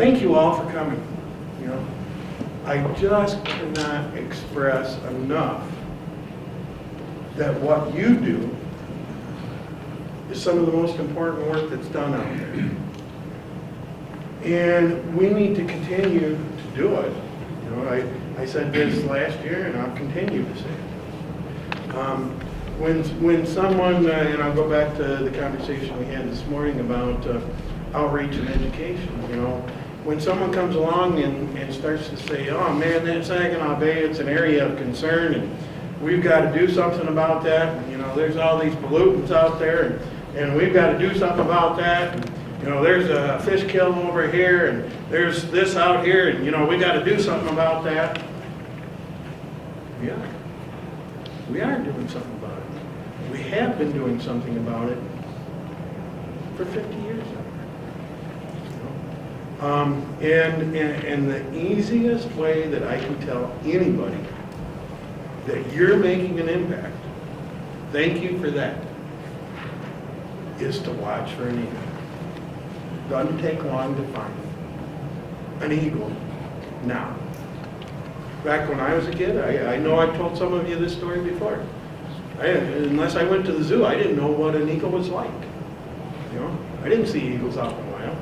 thank you all for coming. You know, I just cannot express enough that what you do is some of the most important work that's done out there. And we need to continue to do it. You know, I said this last year and I'll continue to say it. When someone, and I'll go back to the conversation we had this morning about outreach and education, you know, when someone comes along and starts to say, oh man, that Saginaw Bay, it's an area of concern and we've got to do something about that. And, you know, there's all these pollutants out there and we've got to do something about that. And, you know, there's a fish kill over here and there's this out here and, you know, we got to do something about that. Yeah, we are doing something about it. We have been doing something about it for 50 years now. And the easiest way that I can tell anybody that you're making an impact, thank you for that, is to watch for an eagle. Doesn't take long to find an eagle now. Back when I was a kid, I know I've told some of you this story before. Unless I went to the zoo, I didn't know what an eagle was like. You know, I didn't see eagles out in the wild.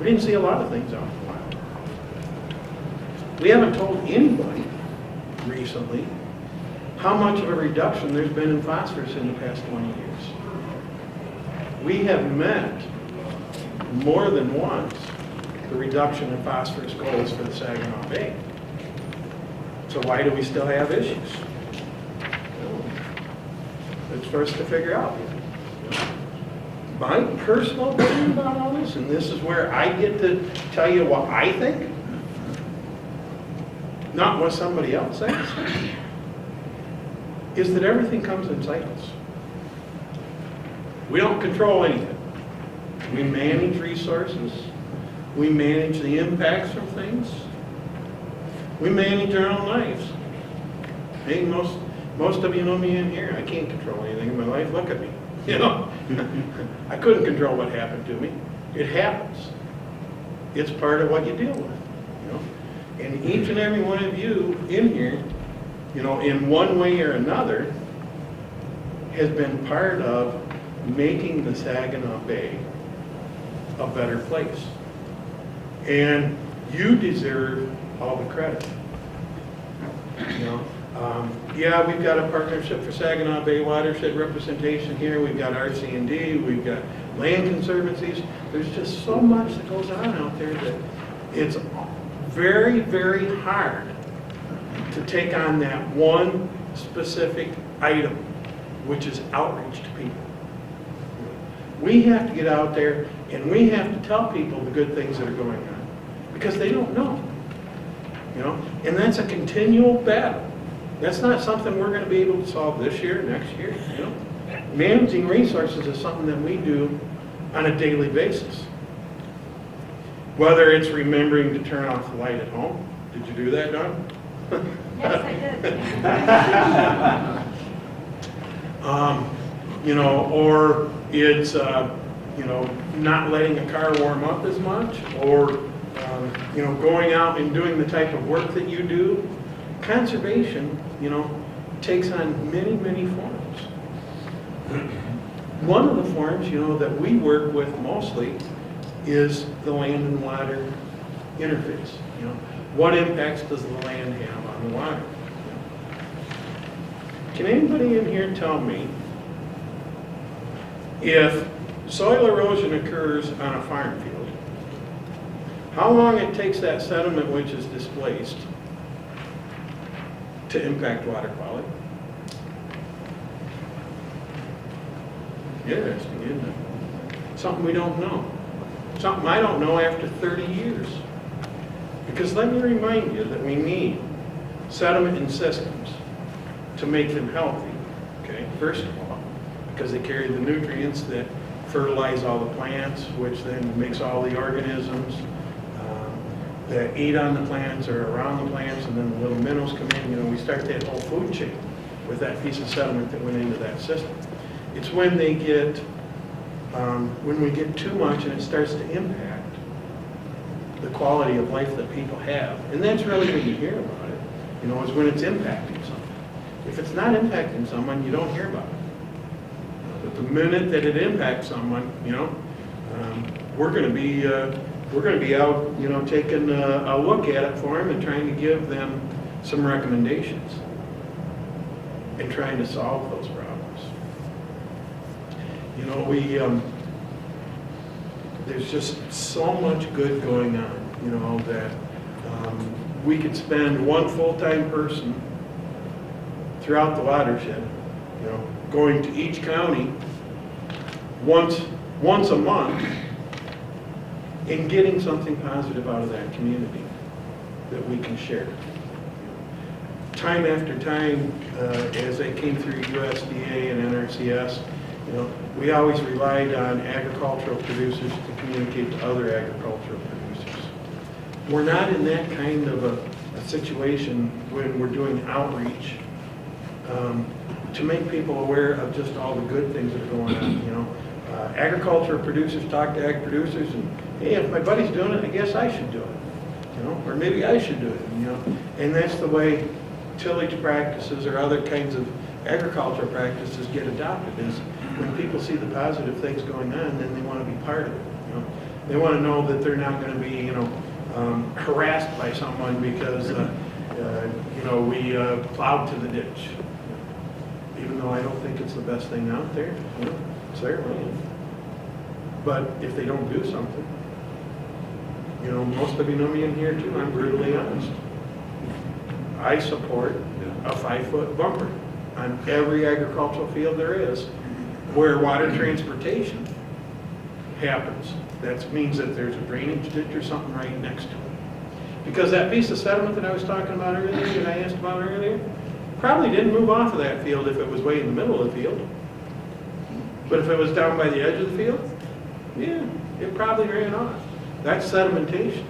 We didn't see a lot of things out in the wild. We haven't told anybody recently how much of a reduction there's been in phosphorus in the past 20 years. We have met more than once the reduction in phosphorus goals for the Saginaw Bay. So why do we still have issues? It's for us to figure out. My personal opinion about all this, and this is where I get to tell you what I think, not what somebody else says, is that everything comes in cycles. We don't control anything. We manage resources. We manage the impacts from things. We manage our own lives. Hey, most of you know me in here. I can't control anything in my life. Look at me. You know, I couldn't control what happened to me. It happens. It's part of what you deal with. You know, and each and every one of you in here, you know, in one way or another, has been part of making the Saginaw Bay a better place. And you deserve all the credit. You know, yeah, we've got a partnership for Saginaw Bay watershed representation here. We've got RC&D, we've got land conservancies. There's just so much that goes on out there that it's very, very hard to take on that one specific item, which is outreach to people. We have to get out there and we have to tell people the good things that are going on because they don't know. You know, and that's a continual battle. That's not something we're going to be able to solve this year, next year. You know, managing resources is something that we do on a daily basis. Whether it's remembering to turn off the light at home. Did you do that, Don? Yes, I did. You know, or it's you know, not letting a car warm up as much, or you know, going out and doing the type of work that you do. Conservation, you know, takes on many, many forms. One of the forms, you know, that we work with mostly is the land and water interface. You know, what impacts does the land have on the water? Can anybody in here tell me if soil erosion occurs on a farm field, how long it takes that sediment which is displaced to impact water quality? Interesting, isn't it? Something we don't know. Something I don't know after 30 years. Because let me remind you that we need sediment in systems to make them healthy. Okay, first of all, because they carry the nutrients that fertilize all the plants, which then makes all the organisms that eat on the plants or around the plants, and then the little minnows come in. You know, we start that whole food chain with that piece of sediment that went into that system. It's when they get, when we get too much and it starts to impact the quality of life that people have. And that's really when you hear about it, is when it's impacting someone. If it's not impacting someone, you don't hear about it. But the minute that it impacts someone, we're going to be out, taking a look at it for them and trying to give them some recommendations and trying to solve those problems. There's just so much good going on, that we could spend one full-time person throughout the watershed, going to each county once a month and getting something positive out of that community that we can share. Time after time, as I came through USDA and NRCS, we always relied on agricultural producers to communicate to other agricultural producers. We're not in that kind of a situation when we're doing outreach to make people aware of just all the good things that are going on. Agricultural producers talk to ag producers, and hey, if my buddy's doing it, I guess I should do it. Or maybe I should do it. And that's the way tillage practices or other kinds of agricultural practices get adopted, is when people see the positive things going on, then they want to be part of it. They want to know that they're not going to be, harassed by someone because, we plowed to the ditch. Even though I don't think it's the best thing out there, it's their land. But if they don't do something, most of you know me in here too, I'm brutally honest. I support a 5-foot bumper on every agricultural field there is where water transportation happens. That means that there's a drainage ditch or something right next to it. Because that piece of sediment that I was talking about earlier, that I asked about earlier, probably didn't move off of that field if it was way in the middle of the field. But if it was down by the edge of the field, yeah, it probably ran off. That's sedimentation.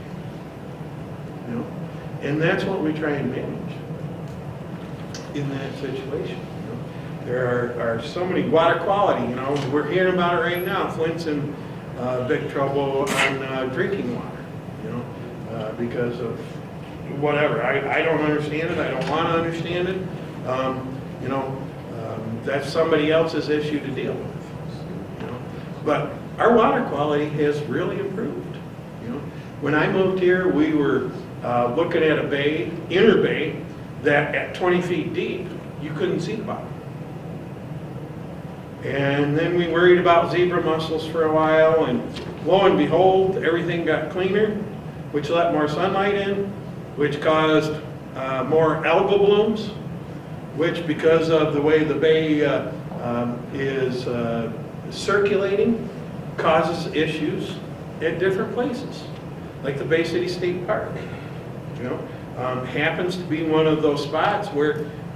And that's what we try and manage in that situation. There are so many water quality, we're hearing about it right now. Flint's in big trouble on drinking water, because of whatever. I don't understand it. I don't want to understand it. That's somebody else's issue to deal with. But our water quality has really improved. When I moved here, we were looking at a bay, inner bay, that at 20 feet deep, you couldn't see the bottom. And then we worried about zebra mussels for a while, and lo and behold, everything got cleaner, which let more sunlight in, which caused more algal blooms, which, because of the way the bay is circulating, causes issues at different places, like the Bay City State Park. Happens to be one of those spots where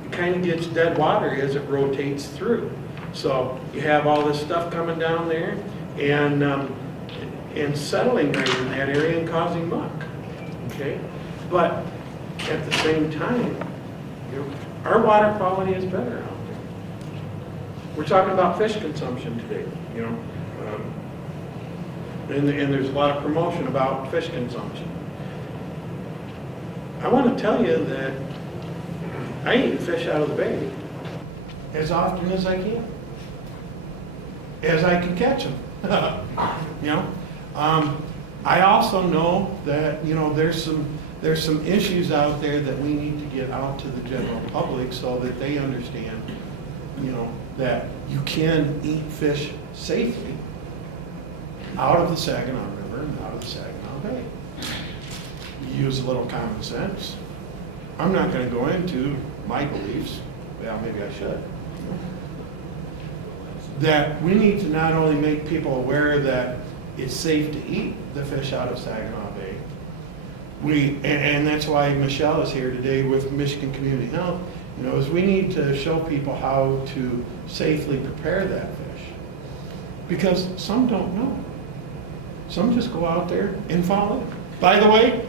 it kind of gets dead water as it rotates through. So you have all this stuff coming down there and settling right in that area and causing muck. Okay, but at the same time, our water quality is better out there. We're talking about fish consumption today. And there's a lot of promotion about fish consumption. I want to tell you that I eat fish out of the bay as often as I can, as I can catch them. I also know that there's some issues out there that we need to get out to the general public so that they understand, that you can eat fish safely out of the Saginaw River and out of the Saginaw Bay. You use a little common sense. I'm not going to go into my beliefs. Well, maybe I should. That we need to not only make people aware that it's safe to eat the fish out of Saginaw Bay. And that's why Michelle is here today with Michigan Community Health. Is we need to show people how to safely prepare that fish. Because some don't know. Some just go out there and fall in. By the way,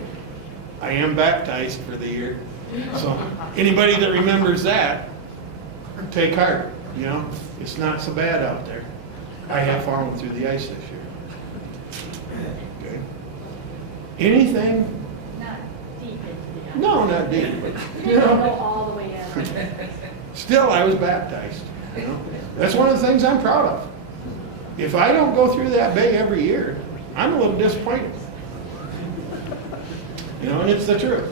I am baptized for the year. So anybody that remembers that, take heart. It's not so bad out there. I have fallen through the ice this year. Okay. anything, Not deep into the. no, not deep, but, You you don't know, go all the way in. still, I was baptized, you know. That's one of the things I'm proud of. If I don't go through that bay every year, I'm a little disappointed. You know, and it's the truth.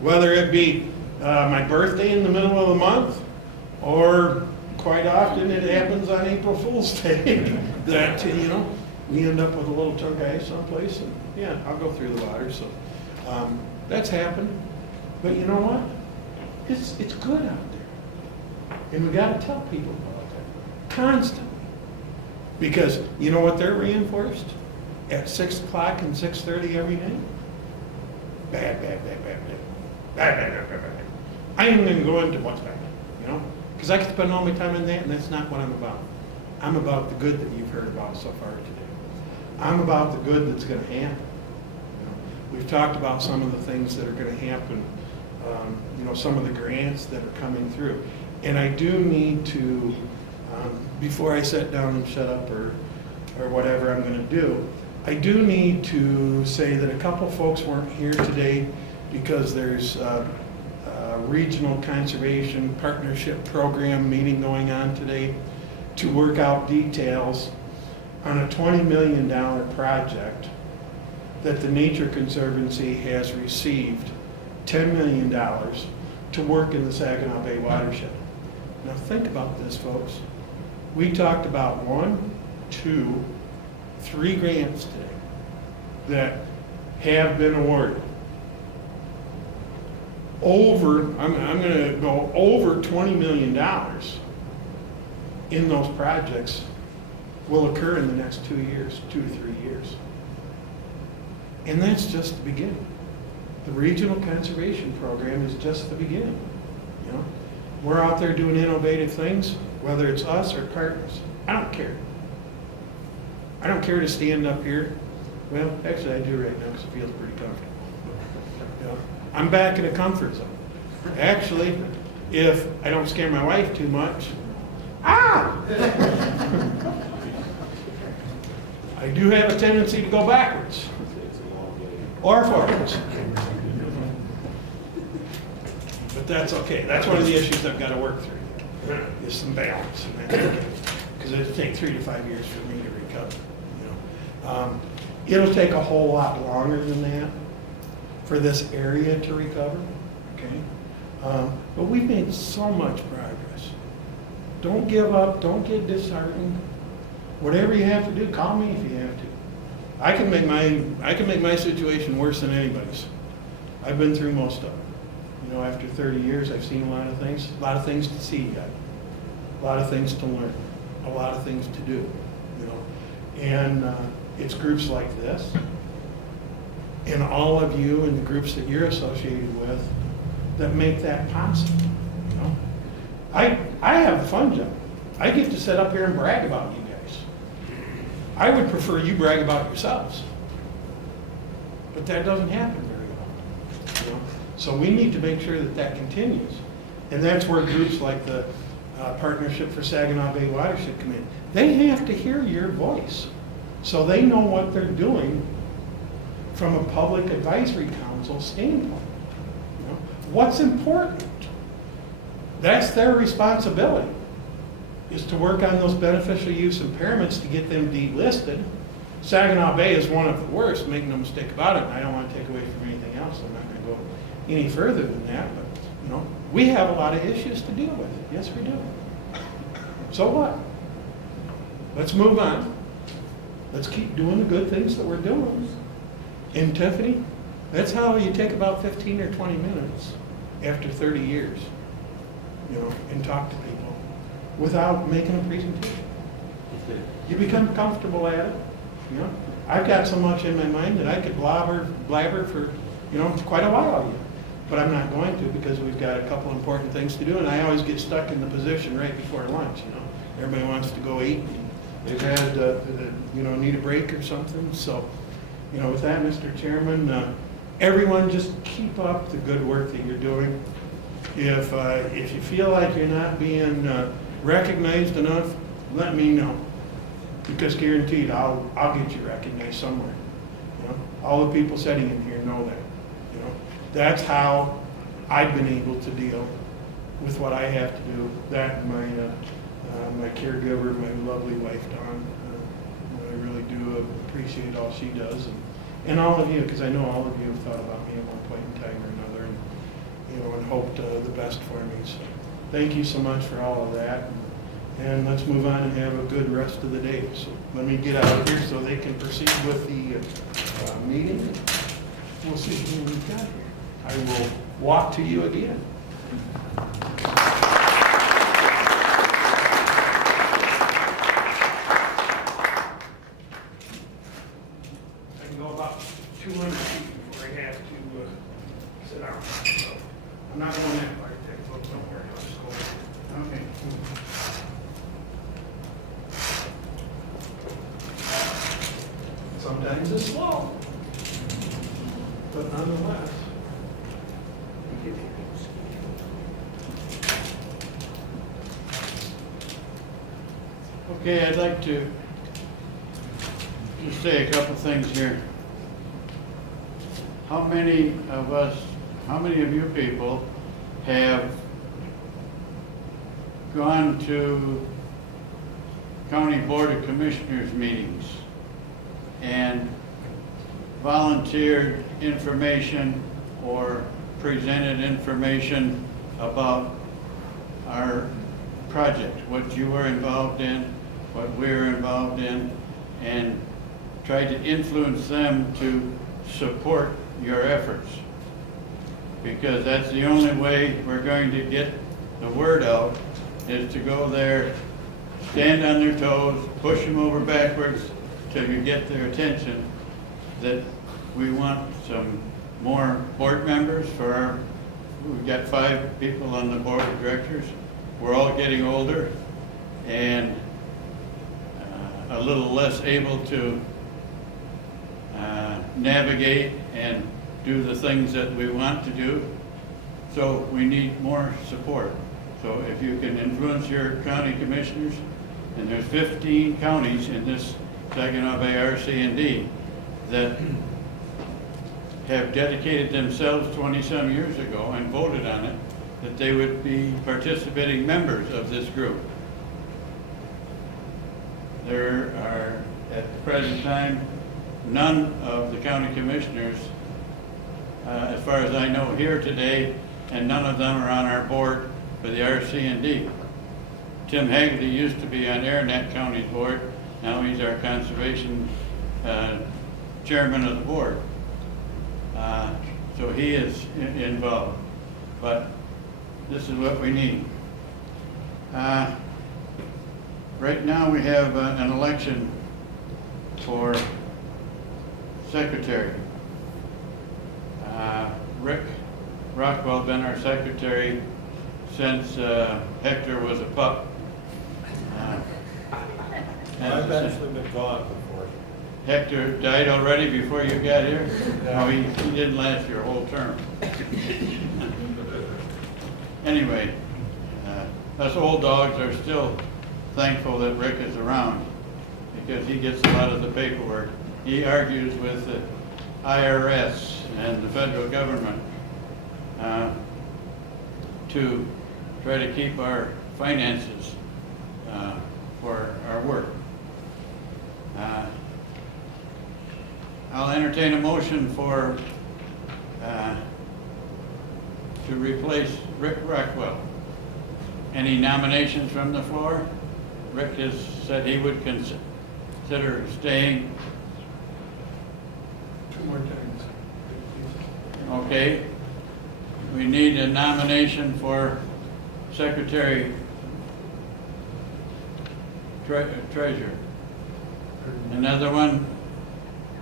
Whether it be my birthday in the middle of the month, or quite often it happens on April Fool's Day, that, you know, we end up with a little chunk of ice someplace, and yeah, I'll go through the water, so. That's happened, but you know what? It's good out there. And we gotta tell people about that, constantly. Because you know what they're reinforced? At 6 o'clock and 6:30 every night? Bad, bad, bad, bad, bad. Bad, bad, bad, bad, bad. I ain't gonna go into what's bad, you know? Because I could spend all my time in that, and that's not what I'm about. I'm about the good that you've heard about so far today. I'm about the good that's gonna happen. You know, we've talked about some of the things that are gonna happen, you know, some of the grants that are coming through. And I do need to, before I sit down and shut up or whatever I'm gonna do, I do need to say that a couple folks weren't here today because there's a regional conservation partnership program meeting going on today to work out details on a $20 million project that the Nature Conservancy has received $10 million to work in the Saginaw Bay watershed. Now think about this, folks. We talked about 1, 2, 3 grants today that have been awarded. I'm gonna go over $20 million in those projects will occur in the next 2 years, 2 to 3 years. And that's just the beginning. The Regional Conservation Program is just the beginning, you know? We're out there doing innovative things, whether it's us or partners. I don't care. I don't care to stand up here. Well, actually I do right now because it feels pretty comfortable. You know, I'm back in a comfort zone. Actually, if I don't scare my wife too much, I do have a tendency to go backwards or forwards. But that's okay. That's one of the issues I've got to work through, is some balance. Because it'll take 3 to 5 years for me to recover. You know, it'll take a whole lot longer than that for this area to recover. Okay, but we've made so much progress. Don't give up. Don't get disheartened. Whatever you have to do, call me if you have to. I can make my situation worse than anybody's. I've been through most of it. You know, after 30 years, I've seen a lot of things to see yet, a lot of things to learn, a lot of things to do, you know. And it's groups like this, and all of you and the groups that you're associated with that make that possible, you know. I have the fun job. I get to sit up here and brag about you guys. I would prefer you brag about yourselves, but that doesn't happen very often, you know. So we need to make sure that that continues. And that's where groups like the Partnership for Saginaw Bay Watershed come in. They have to hear your voice so they know what they're doing from a public advisory council standpoint. You know, what's important? That's their responsibility, is to work on those beneficial use impairments to get them delisted. Saginaw Bay is one of the worst, make no mistake about it, and I don't want to take away from anything else. I'm not going to go any further than that, but you know, we have a lot of issues to deal with. Yes, we do. So what? Let's move on. Let's keep doing the good things that we're doing. And Tiffany, that's how you take about 15 or 20 minutes after 30 years, you know, and talk to people without making a presentation. You become comfortable at it, you know. I've got so much in my mind that I could blabber for, you know, quite a while yet. But I'm not going to, because we've got a couple important things to do, and I always get stuck in the position right before lunch, you know. Everybody wants to go eat, and they've had, you know, need a break or something. So, you know, with that, Mr. Chairman, everyone just keep up the good work that you're doing. If you feel like you're not being recognized enough, let me know, because guaranteed I'll get you recognized somewhere. You know, all the people sitting in here know that, you know. That's how I've been able to deal with what I have to do. That and my caregiver, my lovely wife, Dawn. I really do appreciate all she does. And all of you, because I know all of you have thought about me at one point in time or another, and, you know, and hoped the best for me. So thank you so much for all of that. And let's move on and have a good rest of the day. So let me get out of here so they can proceed with the meeting. We'll see who we've got here. I will walk to you again. I can go about 200 feet before I have to sit down. So I'm not going that far. Don't worry, I'll just go. Okay. Sometimes it's slow, but nonetheless. Okay, I'd like to just say a couple things here. How many of you people have gone to County Board of Commissioners meetings and volunteered information or presented information about our project, what you were involved in, what we're involved in, and tried to influence them to support your efforts? Because that's the only way we're going to get the word out, is to go there, stand on their toes, push them over backwards till you get their attention that we want some more board members we've got 5 people on the board of directors. We're all getting older and a little less able to navigate and do the things that we want to do. So we need more support. So if you can influence your county commissioners, and there's 15 counties in this Saginaw Bay RC&D that have dedicated themselves 20-some years ago and voted on it, that they would be participating members of this group. There are, at the present time, none of the county commissioners, as far as I know, here today, and none of them are on our board for the RC&D. Tim Haggerty used to be on Aranet County's board. Now he's our conservation chairman of the board. So he is involved. But this is what we need. Right now we have an election for secretary. Rick Rockwell's been our secretary since Hector was a pup. I've actually been gone before. Hector died already before you got here? No, he didn't last your whole term. Anyway, us old dogs are still thankful that Rick is around because he gets a lot of the paperwork. He argues with the IRS and the federal government to try to keep our finances for our work. I'll entertain a motion for to replace Rick Rockwell. Any nominations from the floor? Rick has said he would consider staying. 2 more times. Okay. We need a nomination for secretary treasurer. Another one.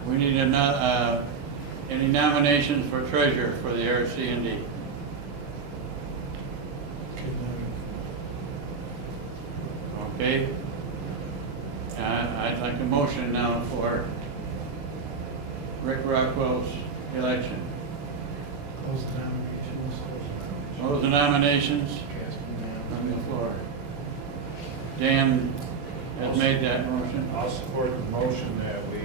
We need any nominations for treasurer for the RC&D? Okay. I'd like a motion now for Rick Rockwell's election. Close the nominations. Close the nominations on the floor. Dan has made that motion. I'll support the motion that we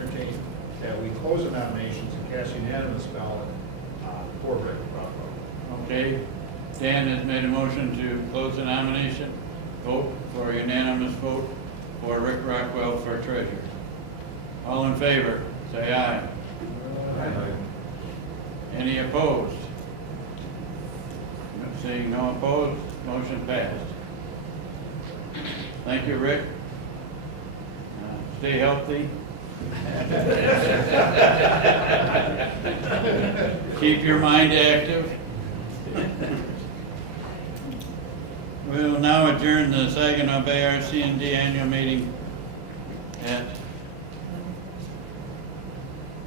entertain that we close the nominations and cast unanimous ballot for Rick Rockwell. Okay, Dan has made a motion to close the nomination, vote for a unanimous vote for Rick Rockwell for treasurer. All in favor, say aye. Any opposed? Seeing no opposed, motion passed. Thank you, Rick. Stay healthy. Keep your mind active. We'll now adjourn the Saginaw Bay RC&D annual meeting at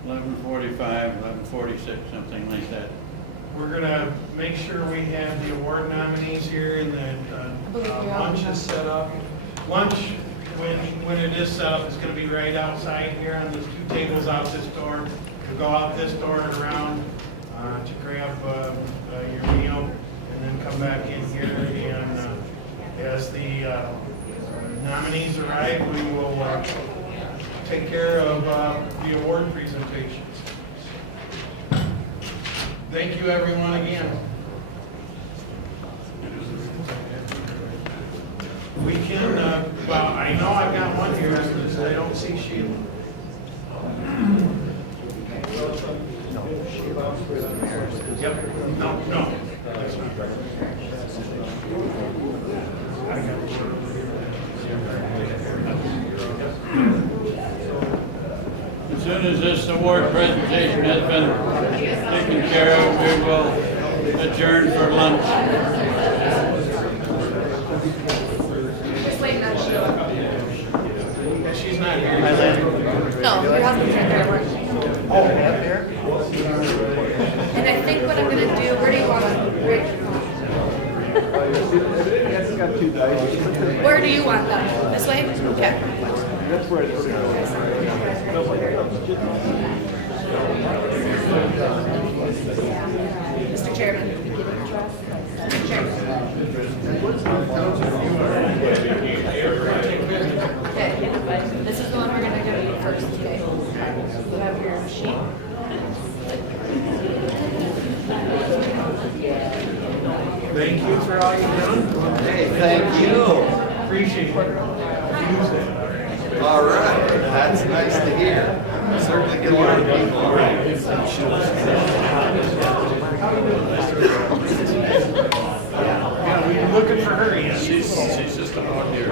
11:45, 11:46, something like that. We're gonna make sure we have the award nominees here and the lunch is set up. Lunch, when it is set up, is gonna be right outside here on these two tables out this door. We'll go out this door and around to grab your meal and then come back in here. And as the nominees arrive, we will take care of the award presentations. Thank you, everyone, again. We can, well, I know I've got one here, I don't see Sheila. Yep, no. That's not right. I got it. As soon as this award presentation has been taken care of, we will adjourn for lunch. Just waiting on Sheila. Yeah, she's not here. No, your husband's right there at work. Oh, up there? And I think what I'm gonna do, where do you want them? Where do you want them? This way? Okay. That's where it's Mr. Chairman. Mr. Chairman. Okay, this is the one we're gonna give you first, okay? You have your sheet. Thank you for all you've done. Hey, thank you. Appreciate it. Use it. All right, that's nice to hear. Certainly get a lot of people. All right. Yeah, we've been looking for her, yeah. She's just about here.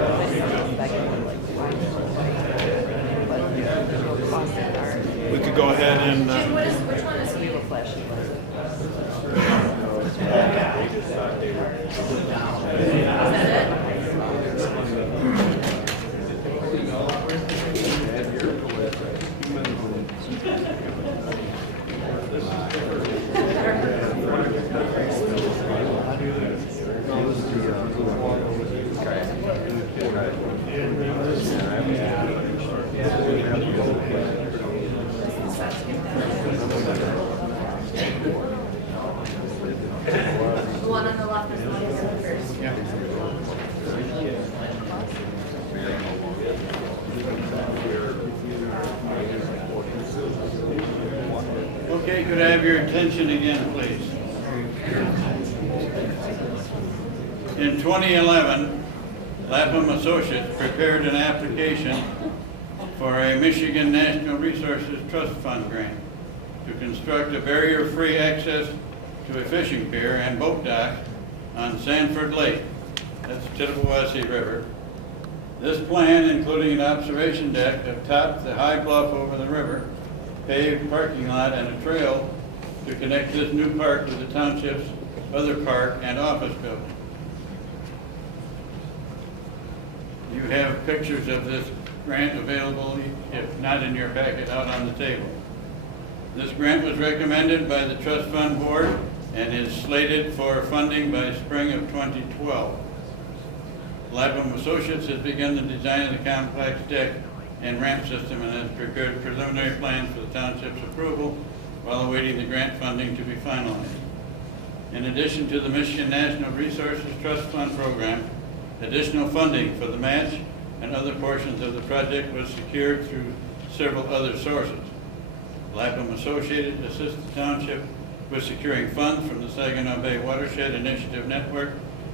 We could go ahead and, Jim, which one is he? The one on the left is the one that's first. Okay, could I have your attention again, please? In 2011, Lapham Associates prepared an application for a Michigan National Resources Trust Fund grant to construct a barrier-free access to a fishing pier and boat dock on Sanford Lake, that's Tittabawassee River. This plan, including an observation deck atop the high bluff over the river, paved parking lot, and a trail to connect this new park with the township's other park and office building. You have pictures of this grant available, if not in your packet, out on the table. This grant was recommended by the Trust Fund Board and is slated for funding by spring of 2012. Lapham Associates has begun the design of the complex deck and ramp system and has prepared preliminary plans for the township's approval while awaiting the grant funding to be finalized. In addition to the Michigan National Resources Trust Fund program, additional funding for the match and other portions of the project was secured through several other sources. Lapham Associated to assist the township with securing funds from the Saginaw Bay Watershed Initiative Network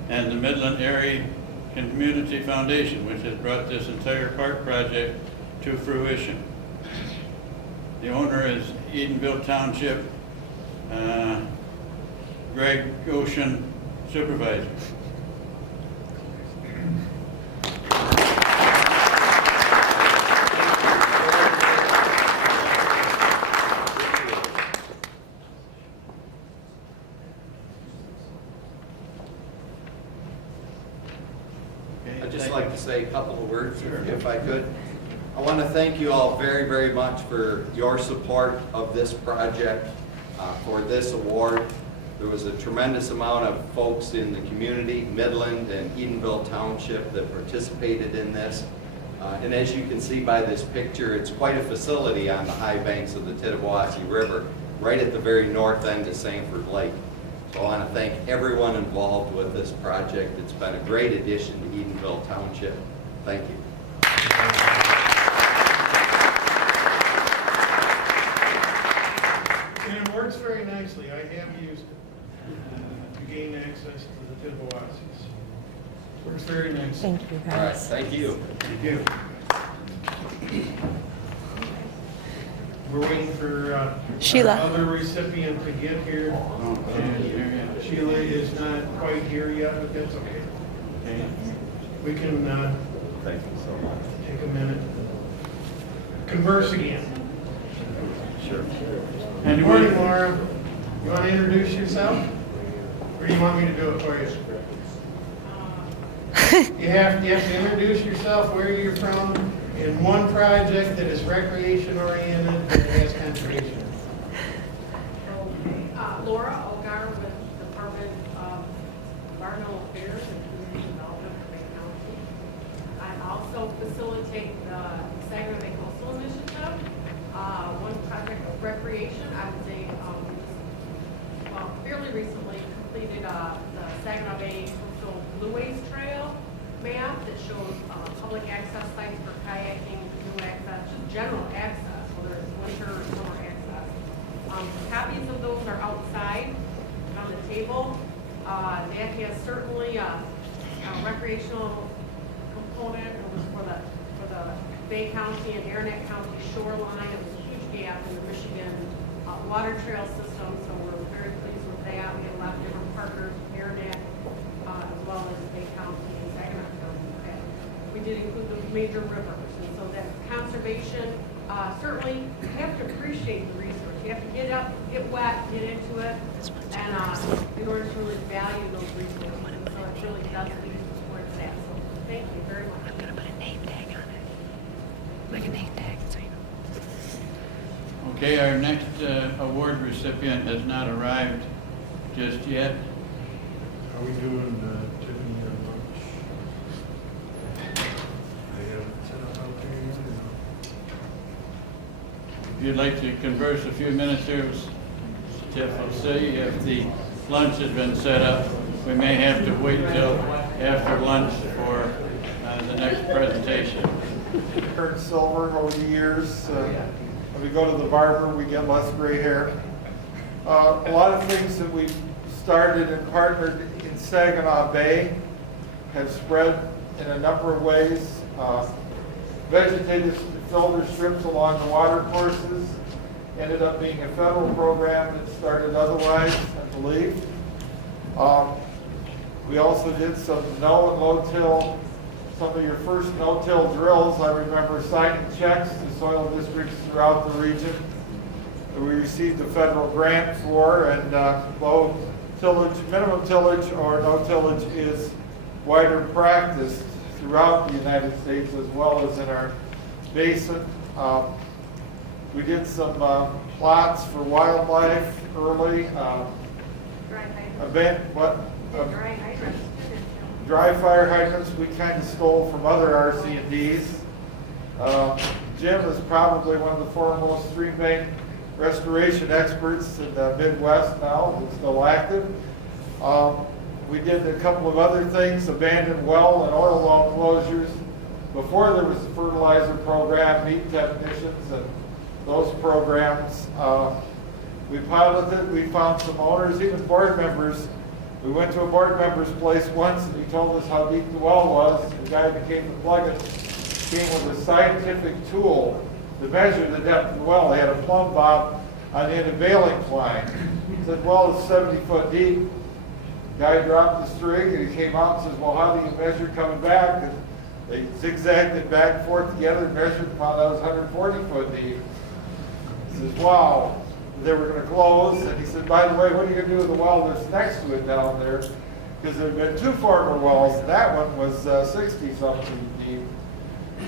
and the Midland Area Community Foundation, which has brought this entire park project to fruition. The owner is Edenville Township, Greg Ocean, supervisor. Okay, I'd just thank like you. to say a couple of words, if I could. I want to thank you all very, very much for your support of this project, for this award. There was a tremendous amount of folks in the community, Midland and Edenville Township, that participated in this. And as you can see by this picture, it's quite a facility on the high banks of the Tittabawassee River, right at the very north end of Sanford Lake. So I want to thank everyone involved with this project. It's been a great addition to Edenville Township. Thank you. And it works very nicely. I have used it to gain access to the Tittabawassies. Works very nicely. Thank you, All right, guys. thank you. Thank you. We're waiting for Sheila. our other recipient to get here. And Sheila is not quite here yet, but that's okay. Okay. We can Thank you so much. take a minute. Converse again. Sure. Good morning, Laura. You want to introduce yourself? Or do you want me to do it for you? You have to introduce yourself, where you're from, in one project that is recreation oriented and has conservation. Laura Algar with the Department of Environmental Affairs and Community Development for Bay County. I also facilitate the Saginaw Bay Coastal Initiative. One project of recreation, I would say, fairly recently completed the Saginaw Bay Coastal Blueways Trail map that shows public access sites for kayaking, canoe access, just general access, whether it's winter or summer access. Copies of those are outside on the table. That has certainly a recreational component. It was for the Bay County and Aranet County shoreline. It was a huge gap in the Michigan water trail system, so we're very pleased with that. We had a lot of different partners, Aranet, as well as Bay County and Saginaw County. We did include the major rivers, and so that conservation, certainly you have to appreciate the resource. You have to get up, get wet, get into it, and in order to really value those resources. And so it really does lead to where it's at. So thank you very much. I'm gonna put a name tag on it. Like a name tag, so you know. Okay, our next award recipient has not arrived just yet. Are we doing Tiffany lunch? I haven't set up out there yet. If you'd like to converse a few minutes here, Tiff will see if the lunch has been set up. We may have to wait till after lunch for the next presentation. Turned silver over the years. When we go to the barber, we get less gray hair. A lot of things that we started and partnered in Saginaw Bay have spread in a number of ways. Vegetative filter strips along the water courses ended up being a federal program that started otherwise, I believe. We also did some no and low till. Some of your first no-till drills, I remember signing checks to soil districts throughout the region that we received a federal grant for, and low tillage, minimum tillage or no tillage is wider practice throughout the United States as well as in our basin. We did some plots for wildlife early. Dry hydrants. Dry fire hydrants we kind of stole from other RC&Ds. Jim is probably one of the foremost stream bank restoration experts in the Midwest now, who's still active. We did a couple of other things, abandoned well and oil well closures. Before there was the fertilizer program, meat technicians, and those programs. We piloted, we found some owners, even board members. We went to a board member's place once and he told us how deep the well was. The guy that came to plug it came with a scientific tool to measure the depth of the well. He had a plumb bob on the end of bailing twine. He said, well, it's 70 foot deep. Guy dropped the string and he came out and says, well, how do you measure coming back? And they zigzagged it back and forth together and measured and found out it was 140 foot deep. He says, wow. They were going to close, and he said, by the way, what are you going to do with the well that's next to it down there? Because there had been two former wells, and that one was 60-something deep.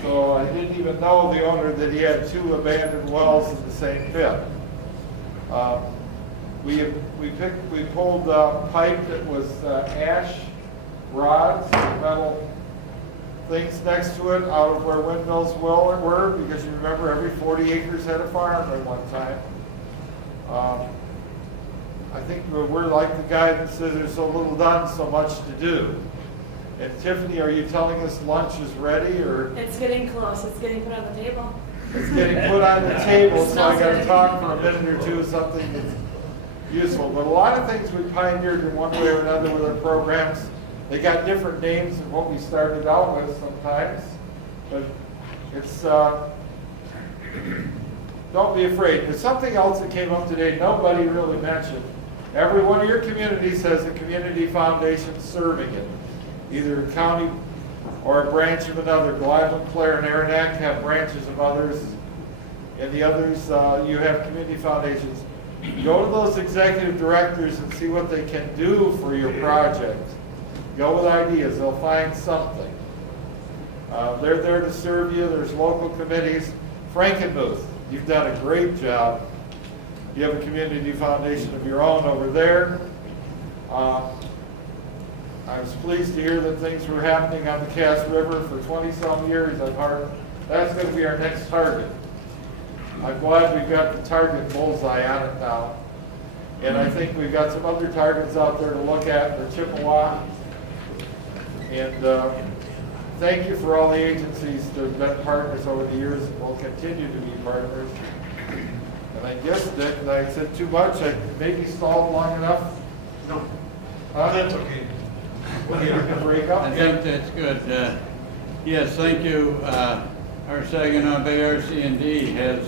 So I didn't even know the owner that he had two abandoned wells in the same pit. We pulled pipe that was ash rods, metal things next to it out of where windmills were, because you remember every 40 acres had a farm at one time. I think we're like the guy that says there's so little done, so much to do. And Tiffany, are you telling us lunch is ready, or? It's getting close. It's getting put on the table. It's getting put on the table, so I got to talk for a minute or two, something that's useful. But a lot of things we pioneered in one way or another with our programs. They got different names than what we started out with sometimes. But it's, don't be afraid. There's something else that came up today nobody really mentioned. Every one of your communities has a community foundation serving it, either a county or a branch of another. Gladwin, Clare, and Aranac have branches of others. And the others, you have community foundations. Go to those executive directors and see what they can do for your project. Go with ideas. They'll find something. They're there to serve you. There's local committees. Frankenmuth. You've done a great job. You have a community foundation of your own over there. I was pleased to hear that things were happening on the Cass River for 20-some years. I've heard that's going to be our next target. I'm glad we've got the target bullseye on it now. And I think we've got some other targets out there to look at, the Chippewa. And thank you for all the agencies that have been partners over the years and will continue to be partners. And I guess, Dick, that I said too much. I maybe stalled long enough. No, Huh? that's okay. Well, you can break up. I think that's good. Yes, thank you. Our Saginaw Bay RC&D has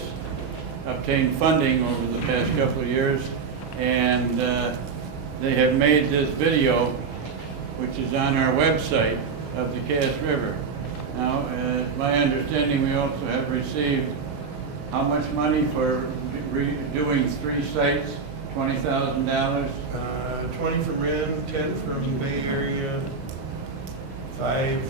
obtained funding over the past couple of years, and they have made this video, which is on our website, of the Cass River. Now, my understanding, we also have received how much money for redoing 3 sites? $20,000? 20 from Ren, 10 from Bay Area, 5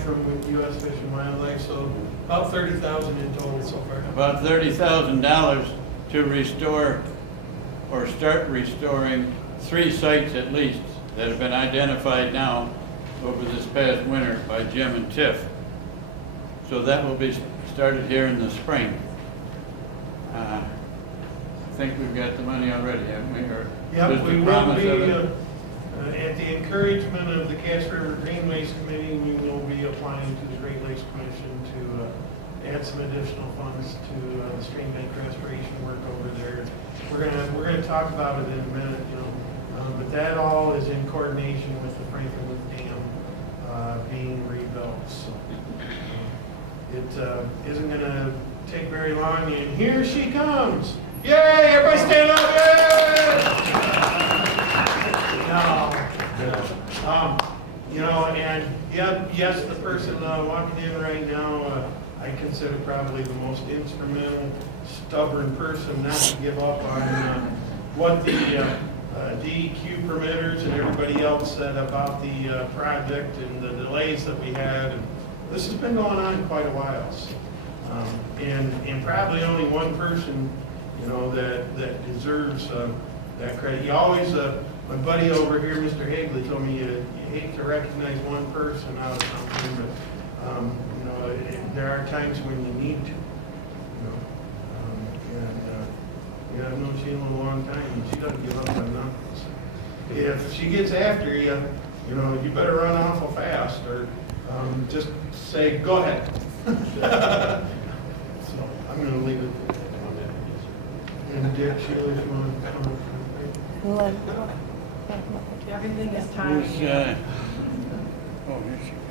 from U.S. Fish and Wildlife, so about 30,000 in total so far. About $30,000 to restore or start restoring 3 sites at least that have been identified now over this past winter by Jim and Tiff. So that will be started here in the spring. I think we've got the money already, haven't we? Or Yep, there's we the will promise be, of it? at the encouragement of the Cass River Greenways Committee, we will be applying to the Great Lakes Commission to add some additional funds to the stream bank restoration work over there. We're gonna talk about it in a minute, but that all is in coordination with the Frankenmuth Dam being rebuilt. So it isn't gonna take very long, and here she comes. Yay! Everybody stand up! Yay! No. And yes, the person walking in right now, I consider probably the most instrumental, stubborn person not to give up on what the DEQ permitters and everybody else said about the project and the delays that we had. And this has been going on quite a while. So, and probably only one person, that deserves that credit. You always, my buddy over here, Mr. Hagley, told me you hate to recognize one person out of something, but there are times when you need to. I've known Sheila a long time, and she doesn't give up on nothing. So if she gets after you, you better run awful fast, or just say, go ahead. So I'm gonna leave it. And Dick, Sheila, if you want to come up. Everything is Who's, timed. oh, here she comes.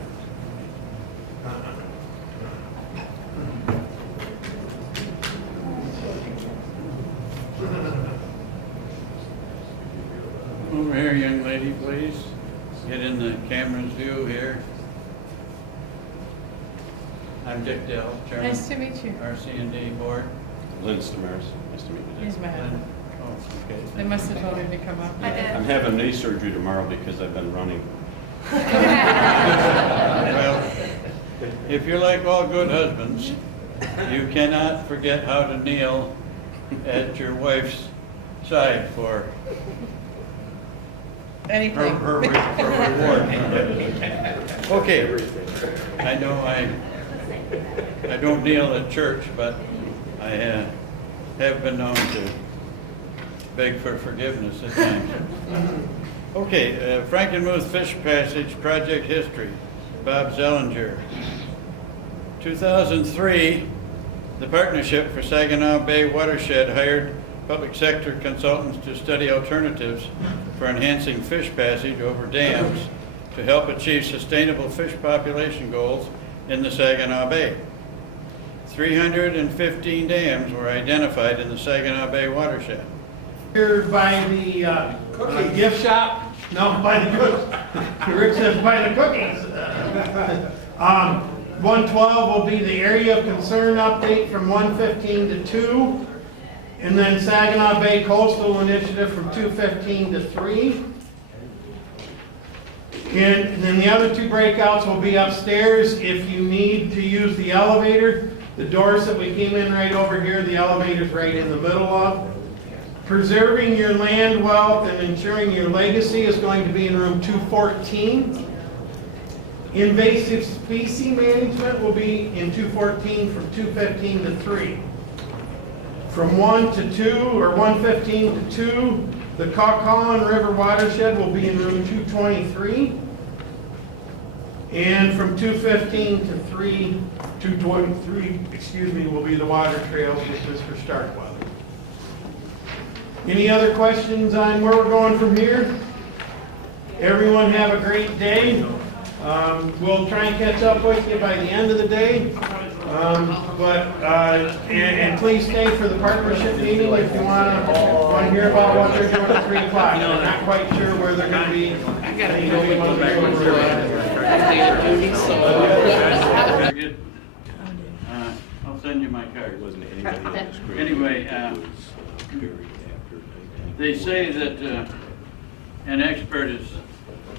Over here, young lady, please. Get in the camera's view here. I'm Dick Dell, Chairman. Nice to meet you. RC&D Board. Lynn Stamaris, nice to meet you. Here's my Lynn. hand. Oh, okay. They must have told him to come up. I'm having knee surgery tomorrow because I've been running. Well, if you're like all good husbands, you cannot forget how to kneel at your wife's side for Anything. her reward. Okay, I know I don't kneel at church, but I have been known to beg for forgiveness at times. Okay, Frankenmuth Fish Passage Project History, Bob Zellinger. 2003, the Partnership for Saginaw Bay Watershed hired public sector consultants to study alternatives for enhancing fish passage over dams to help achieve sustainable fish population goals in the Saginaw Bay. 315 dams were identified in the Saginaw Bay watershed. Here by the gift shop, no, by the cookies. Rick says by the cookies. 112 will be the area of concern update from 1:15 to 2. And then Saginaw Bay Coastal Initiative from 2:15 to 3. And then the other two breakouts will be upstairs. If you need to use the elevator, the doors that we came in right over here, the elevator's right in the middle of. Preserving your land wealth and ensuring your legacy is going to be in room 214. Invasive species management will be in 214 from 2:15 to 3. From 1 to 2, or 1:15 to 2, the Caucawan River watershed will be in room 223. And from 2:15 to 2:23, excuse me, will be the water trails with Mr. Starkweather. Any other questions on where we're going from here? Everyone have a great day. We'll try and catch up with you by the end of the day. And please stay for the partnership meeting if you want to hear about what they're doing at 3 o'clock. I'm not quite sure where they're going to be. Very good. I'll send you my card. Anyway, they say that an expert is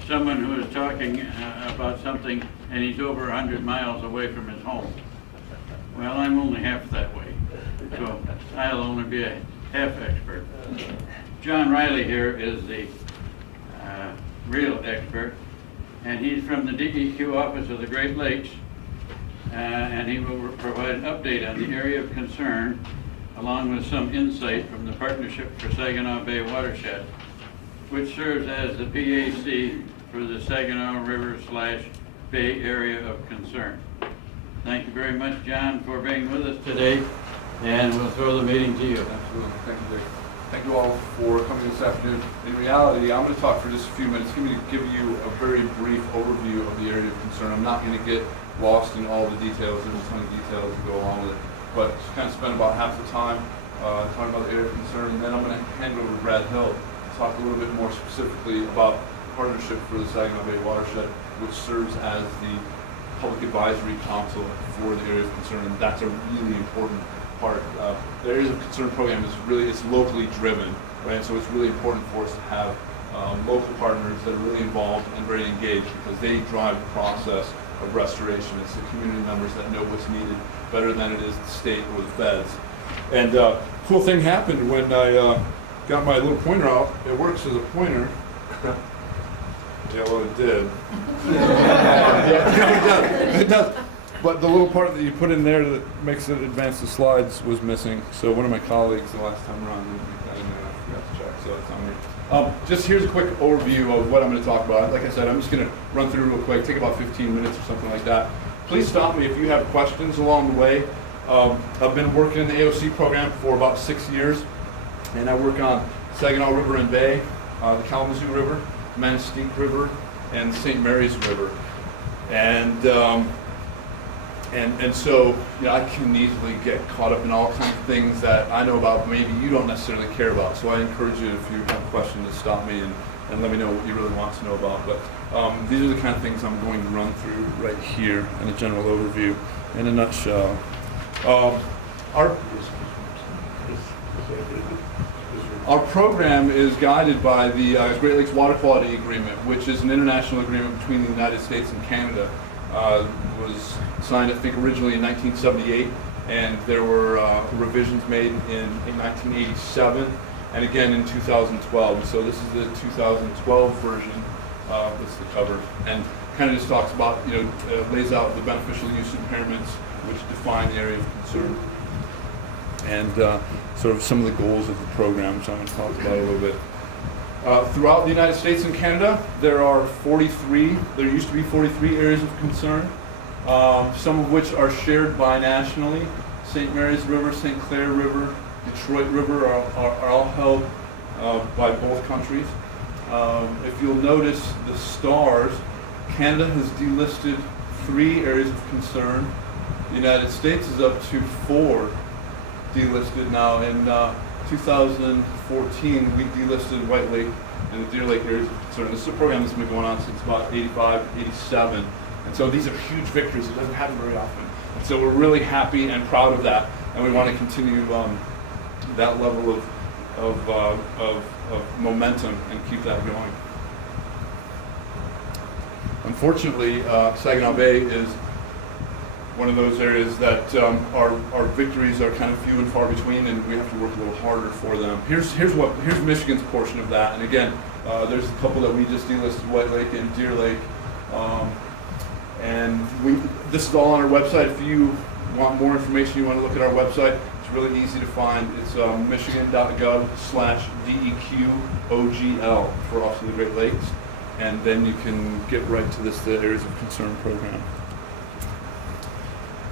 someone who is talking about something and he's over 100 miles away from his home. Well, I'm only half that way, so I'll only be a half expert. John Riley here is the real expert, and he's from the DEQ office of the Great Lakes, and he will provide an update on the area of concern along with some insight from the Partnership for Saginaw Bay Watershed, which serves as the PAC for the Saginaw River/Bay Area of Concern. Thank you very much, John, for being with us today, and we'll throw the meeting to you. Absolutely. Thank you, Dick. Thank you all for coming this afternoon. In reality, I'm going to talk for just a few minutes. I'm going to give you a very brief overview of the area of concern. I'm not going to get lost in all the details. There's a ton of details that go along with it. But just kind of spend about half the time talking about the area of concern, and then I'm going to hand it over to Brad Hill to talk a little bit more specifically about the Partnership for the Saginaw Bay Watershed, which serves as the Public Advisory Council for the area of concern, and that's a really important part. The Areas of Concern program is it's locally driven, right? So it's really important for us to have local partners that are really involved and very engaged because they drive the process of restoration. It's the community members that know what's needed better than it is the state or the feds. And cool thing happened when I got my little pointer out. It works as a pointer. Yeah, well, it did. It does. But the little part that you put in there that makes it advance the slides was missing. So one of my colleagues the last time around didn't make that in there. I forgot to check, so it's on me. Just here's a quick overview of what I'm going to talk about. Like I said, I'm just going to run through real quick, take about 15 minutes or something like that. Please stop me if you have questions along the way. I've been working in the AOC program for about 6 years, and I work on Saginaw River and Bay, the Kalamazoo River, Manistee River, and St. Mary's River. And so, I can easily get caught up in all kinds of things that I know about, but maybe you don't necessarily care about. So I encourage you, if you have questions, to stop me and let me know what you really want to know about. But these are the kind of things I'm going to run through right here in a general overview, in a nutshell. Our program is guided by the Great Lakes Water Quality Agreement, which is an international agreement between the United States and Canada. It was signed, I think, originally in 1978, and there were revisions made in 1987, and again in 2012. So this is the 2012 version that's the cover, and kind of just talks about, lays out the beneficial use impairments, which define the area of concern, and sort of some of the goals of the program, which I'm going to talk about a little bit. Throughout the United States and Canada, there used to be 43 areas of concern, some of which are shared binationally. St. Mary's River, St. Clair River, Detroit River are all held by both countries. If you'll notice the stars, Canada has delisted 3 areas of concern. The United States is up to 4 delisted now. In 2014, we delisted White Lake and the Deer Lake areas of concern. This is a program that's been going on since about 85, 87. And so these are huge victories. It doesn't happen very often. And so we're really happy and proud of that. And we want to continue that level of momentum and keep that going. Unfortunately, Saginaw Bay is one of those areas that our victories are kind of few and far between, and we have to work a little harder for them. Here's Michigan's portion of that, and again, there's a couple that we just delisted, White Lake and Deer Lake, and this is all on our website. If you want more information, you want to look at our website, it's really easy to find. It's michigan.gov/DEQOGL for Office of the Great Lakes, and then you can get right to the Areas of Concern program.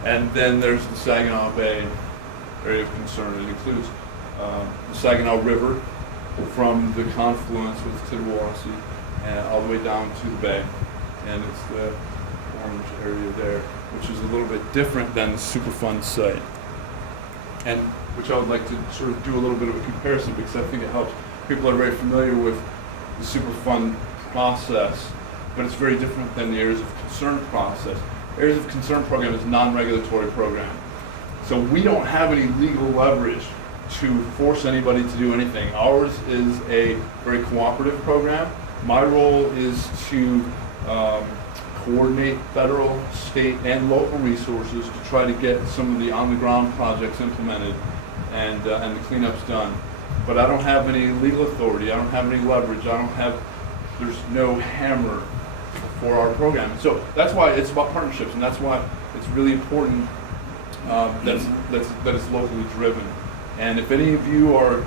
And then there's the Saginaw Bay area of concern. It includes the Saginaw River from the confluence with Tittawawassee and all the way down to the bay. And it's the orange area there, which is a little bit different than the Superfund site. And which I would like to sort of do a little bit of a comparison, because I think it helps. People are very familiar with the Superfund process, but it's very different than the Areas of Concern process. Areas of Concern program is a non-regulatory program. So we don't have any legal leverage to force anybody to do anything. Ours is a very cooperative program. My role is to coordinate federal, state, and local resources to try to get some of the on-the-ground projects implemented and the cleanups done. But I don't have any legal authority. I don't have any leverage. There's no hammer for our program. And so that's why it's about partnerships, and that's why it's really important that it's locally driven. And if any of you are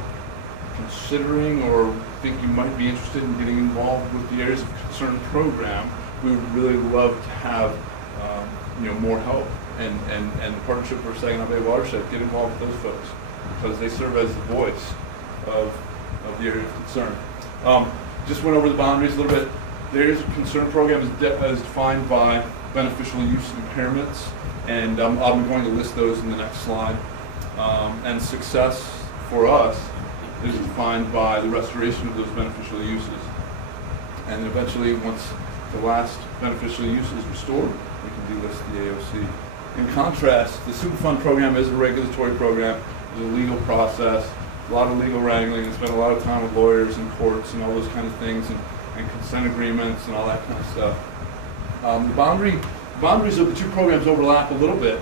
considering or think you might be interested in getting involved with the Areas of Concern program, we would really love to have more help and the Partnership for Saginaw Bay Watershed get involved with those folks, because they serve as the voice of the area of concern. Just went over the boundaries a little bit. The Areas of Concern program is defined by beneficial use impairments, and I'm going to list those in the next slide. And success for us is defined by the restoration of those beneficial uses. And eventually, once the last beneficial use is restored, we can delist the AOC. In contrast, the Superfund program is a regulatory program. It's a legal process, a lot of legal wrangling. It's spent a lot of time with lawyers and courts and all those kind of things, and consent agreements and all that kind of stuff. The boundaries of the two programs overlap a little bit.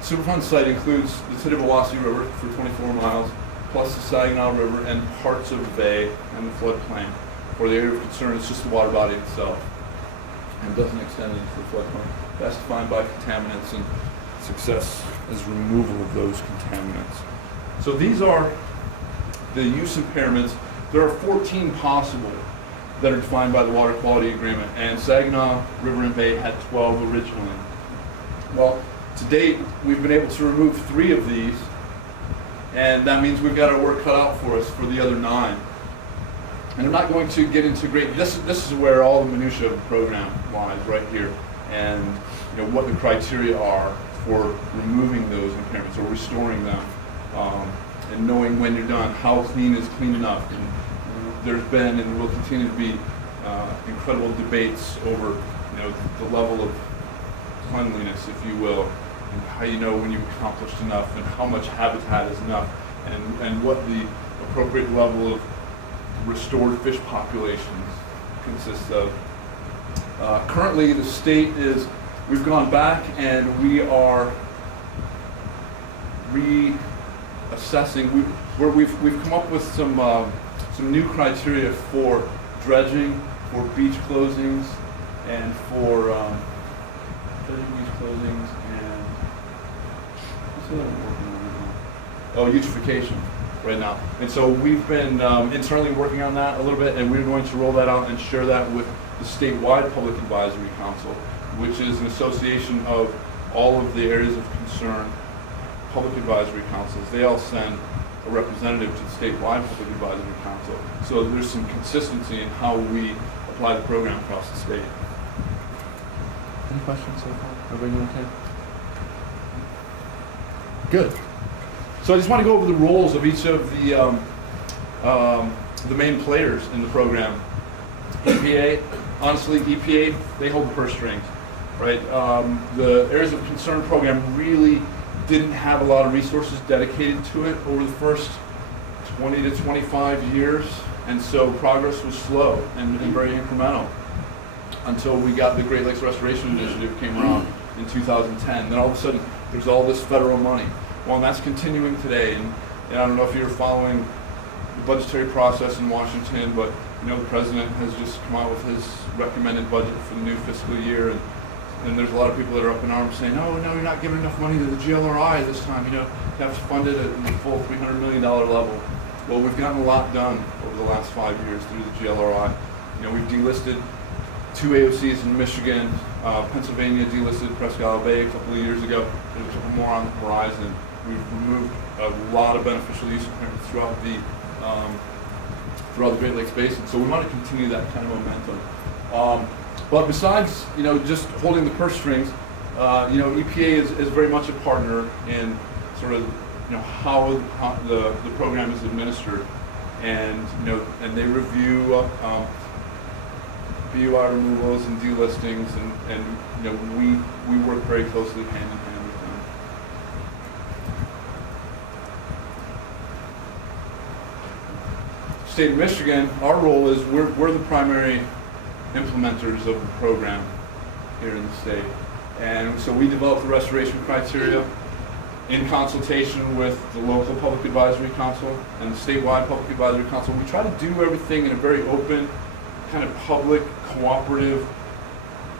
Superfund site includes the Tittawawassee River for 24 miles, plus the Saginaw River and parts of the bay and the floodplain. For the area of concern, it's just the water body itself, and doesn't extend into the floodplain. That's defined by contaminants, and success is removal of those contaminants. So these are the use impairments. There are 14 possible that are defined by the Water Quality Agreement, and Saginaw River and Bay had 12 originally. Well, To date, we've been able to remove 3 of these, and that means we've got our work cut out for us for the other 9. And I'm not going to get into this is where all the minutia of the program lies, right here, and what the criteria are for removing those impairments or restoring them, and knowing when you're done, how clean is clean enough. And there's been and will continue to be incredible debates over the level of cleanliness, if you will, and how you know when you've accomplished enough and how much habitat is enough, and what the appropriate level of restored fish populations consists of. Currently, the state we've gone back and we are reassessing. We've come up with some new criteria for dredging, for beach closings, and for dredging, beach closings, and what's the other one we're working on right now? Oh, eutrophication right now. And so we've been internally working on that a little bit, and we're going to roll that out and share that with the statewide Public Advisory Council, which is an association of all of the areas of concern public advisory councils. They all send a representative to the statewide Public Advisory Council. So there's some consistency in how we apply the program across the state. Any questions so far? Everybody okay? Good. So I just want to go over the roles of each of the main players in the program. EPA, honestly, EPA, they hold the purse strings, right? The Areas of Concern program really didn't have a lot of resources dedicated to it over the first 20 to 25 years, and so progress was slow and very incremental until we got the Great Lakes Restoration Initiative came around in 2010. Then all of a sudden, there's all this federal money. Well, and that's continuing today, and I don't know if you're following the budgetary process in Washington, but the president has just come out with his recommended budget for the new fiscal year, and there's a lot of people that are up in arms saying, no, you're not giving enough money to the GLRI this time, you have to fund it at the full $300 million level. Well, we've gotten a lot done over the last 5 years through the GLRI. We've delisted 2 AOCs in Michigan. Pennsylvania delisted Presque Isle Bay a couple of years ago. There's a couple more on the horizon. We've removed a lot of beneficial use impairments throughout the Great Lakes Basin. So we want to continue that kind of momentum. But besides, just holding the purse strings, EPA is very much a partner in sort of, how the program is administered, and and they review BUI removals and delistings, and we work very closely hand in hand with them. State of Michigan, our role is we're the primary implementers of the program here in the state, and so we develop the restoration criteria in consultation with the local Public Advisory Council and the statewide Public Advisory Council. We try to do everything in a very open, kind of public, cooperative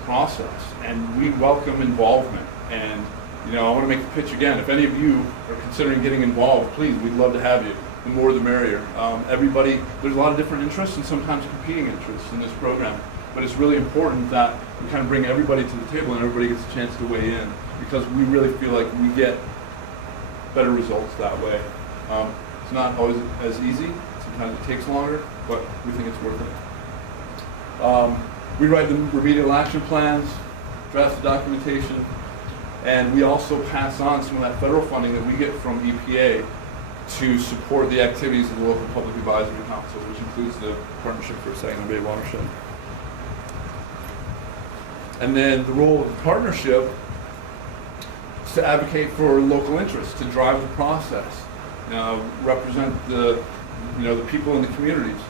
process, and we welcome involvement. And I want to make the pitch again. If any of you are considering getting involved, please, we'd love to have you. The more the merrier. There's a lot of different interests and sometimes competing interests in this program, but it's really important that we kind of bring everybody to the table and everybody gets a chance to weigh in, because we really feel like we get better results that way. It's not always as easy. Sometimes it takes longer, but we think it's worth it. We write the remedial action plans, draft the documentation, and we also pass on some of that federal funding that we get from EPA to support the activities of the local Public Advisory Council, which includes the Partnership for Saginaw Bay Watershed. And then the role of the partnership is to advocate for local interests, to drive the process, represent the people in the communities.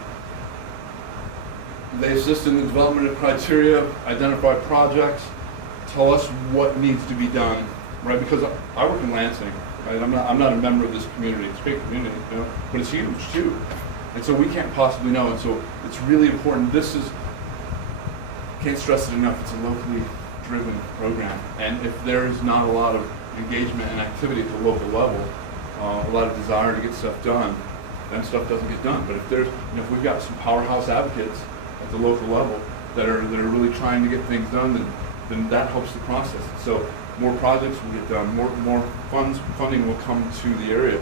They assist in the development of criteria, identify projects, tell us what needs to be done, right? Because I work in Lansing, right? I'm not a member of this community. It's a big community, but it's huge too. And so we can't possibly know. And so it's really important. Can't stress it enough, it's a locally driven program. And if there's not a lot of engagement and activity at the local level, a lot of desire to get stuff done, then stuff doesn't get done. But if we've got some powerhouse advocates at the local level that are really trying to get things done, then then that helps the process. So more projects will get done, more funding will come to the area,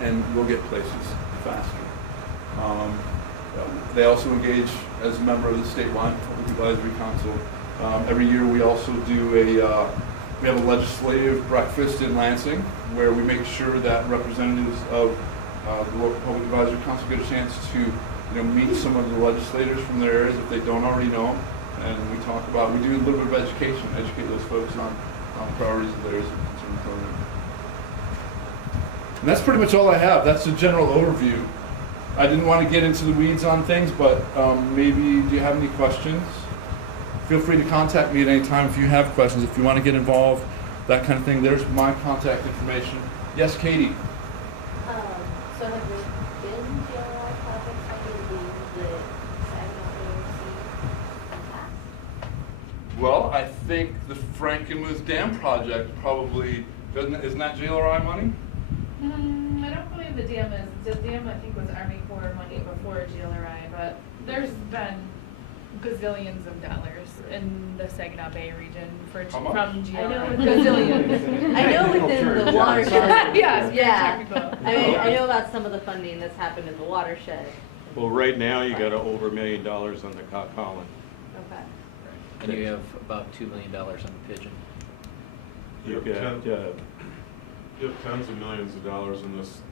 and we'll get places faster. They also engage as a member of the statewide Public Advisory Council. Every year we also do we have a legislative breakfast in Lansing where we make sure that representatives of the local Public Advisory Council get a chance to meet some of the legislators from their areas if they don't already know them. And we talk about, we do a little bit of education, educate those folks on priorities of theirs and concerns of theirs. And that's pretty much all I have. That's a general overview. I didn't want to get into the weeds on things, but maybe, do you have any questions? Feel free to contact me at any time if you have questions, if you want to get involved, that kind of thing. There's my contact information. Yes, Katie? So have there been DLI projects funded in the Saginaw AOC in the past? Well, I think the Frankenmuth Dam project probably, isn't that JLRI money? I don't believe the dam is. The dam, I think, was Army Corps money before GLRI, but there's been gazillions of dollars in the Saginaw Bay region How much? from GLRI. I know. Gazillions. I know within the watershed. Yes, Yeah. very technical. I know about some of the funding that's happened in the watershed. Well, right now, you got over $1 million on the Cock Holland. Okay. And you have about $2 million on the Pigeon. You've You got, have tens of millions of dollars in this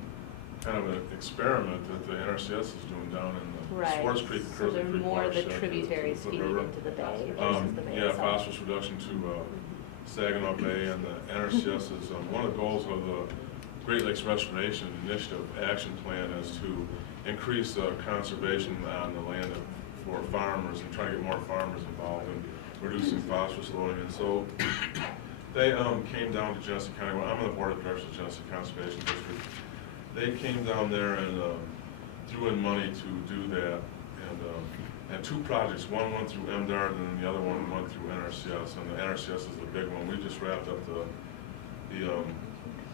kind of an experiment that the NRCS is doing down in the Right. Swartz Creek, So Curzon they're Creek more the watershed, tributaries the feeding river. into the bay versus the bay Yeah, itself. phosphorus reduction to Saginaw Bay, and the NRCS is, one of the goals of the Great Lakes Restoration Initiative Action Plan is to increase conservation on the land for farmers and try to get more farmers involved in reducing phosphorus loading. And so they came down to Genesee County. Well, I'm on the board of directors of Genesee Conservation District. They came down there and threw in money to do that, and had two projects. One went through MDART, and then the other one went through NRCS. And the NRCS is the big one. We just wrapped up the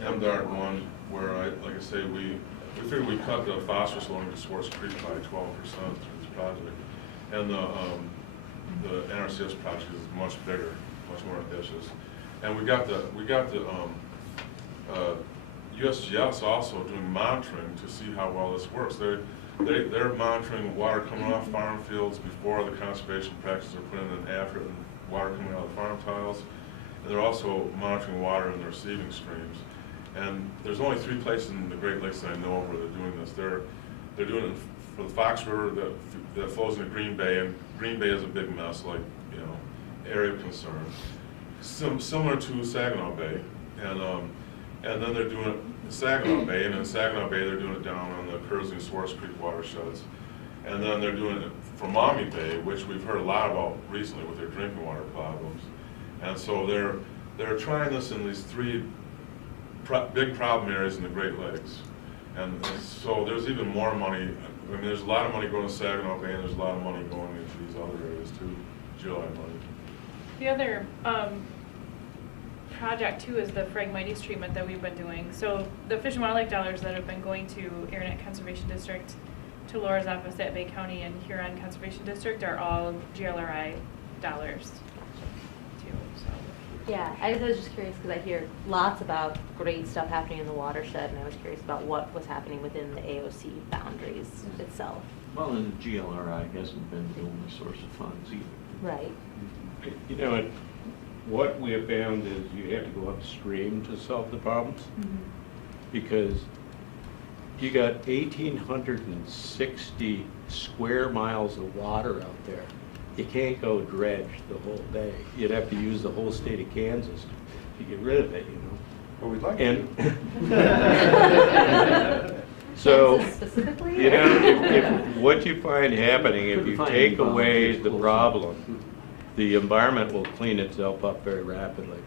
MDART one, where like I say, we figured we cut the phosphorus loading to Swartz Creek by 12% through this project, and the NRCS project is much bigger, much more ambitious. And we got the USGS also doing monitoring to see how well this works. They're monitoring water coming off farm fields before the conservation practices are put in and after, and water coming out of the farm tiles. And they're also monitoring water in the receiving streams. And there's only 3 places in the Great Lakes that I know of where they're doing this. They're doing it for the Fox River that flows into Green Bay, and Green Bay is a big mess, like, area of concern. Similar to Saginaw Bay, and then they're doing it in Saginaw Bay, and in Saginaw Bay they're doing it down on the Curzon and Swartz Creek watersheds, and then they're doing it for Maumee Bay, which we've heard a lot about recently with their drinking water problems, and so they're trying this in these 3 big problem areas in the Great Lakes, and so there's even more money. I mean, there's a lot of money going to Saginaw Bay, and there's a lot of money going into these other areas too, GLI money. The other project too is the Phragmites treatment that we've been doing. So the Fish and Wildlife dollars that have been going to Aranet Conservation District, to Laura's office at Bay County and Huron Conservation District are all GLRI dollars too. So. Yeah, I was just curious because I hear lots about great stuff happening in the watershed, and I was curious about what was happening within the AOC boundaries itself. Well, and the GLRI hasn't been the only source of funds either. Right. You know, what we have found is you have to go upstream to solve the problems, because you got 1,860 square miles of water out there. You can't go dredge the whole day. You'd have to use the whole state of Kansas to get rid of it, Well, we'd like And to. so, Kansas specifically? you know, if what you find happening, if you take away the problem, the environment will clean itself up very rapidly.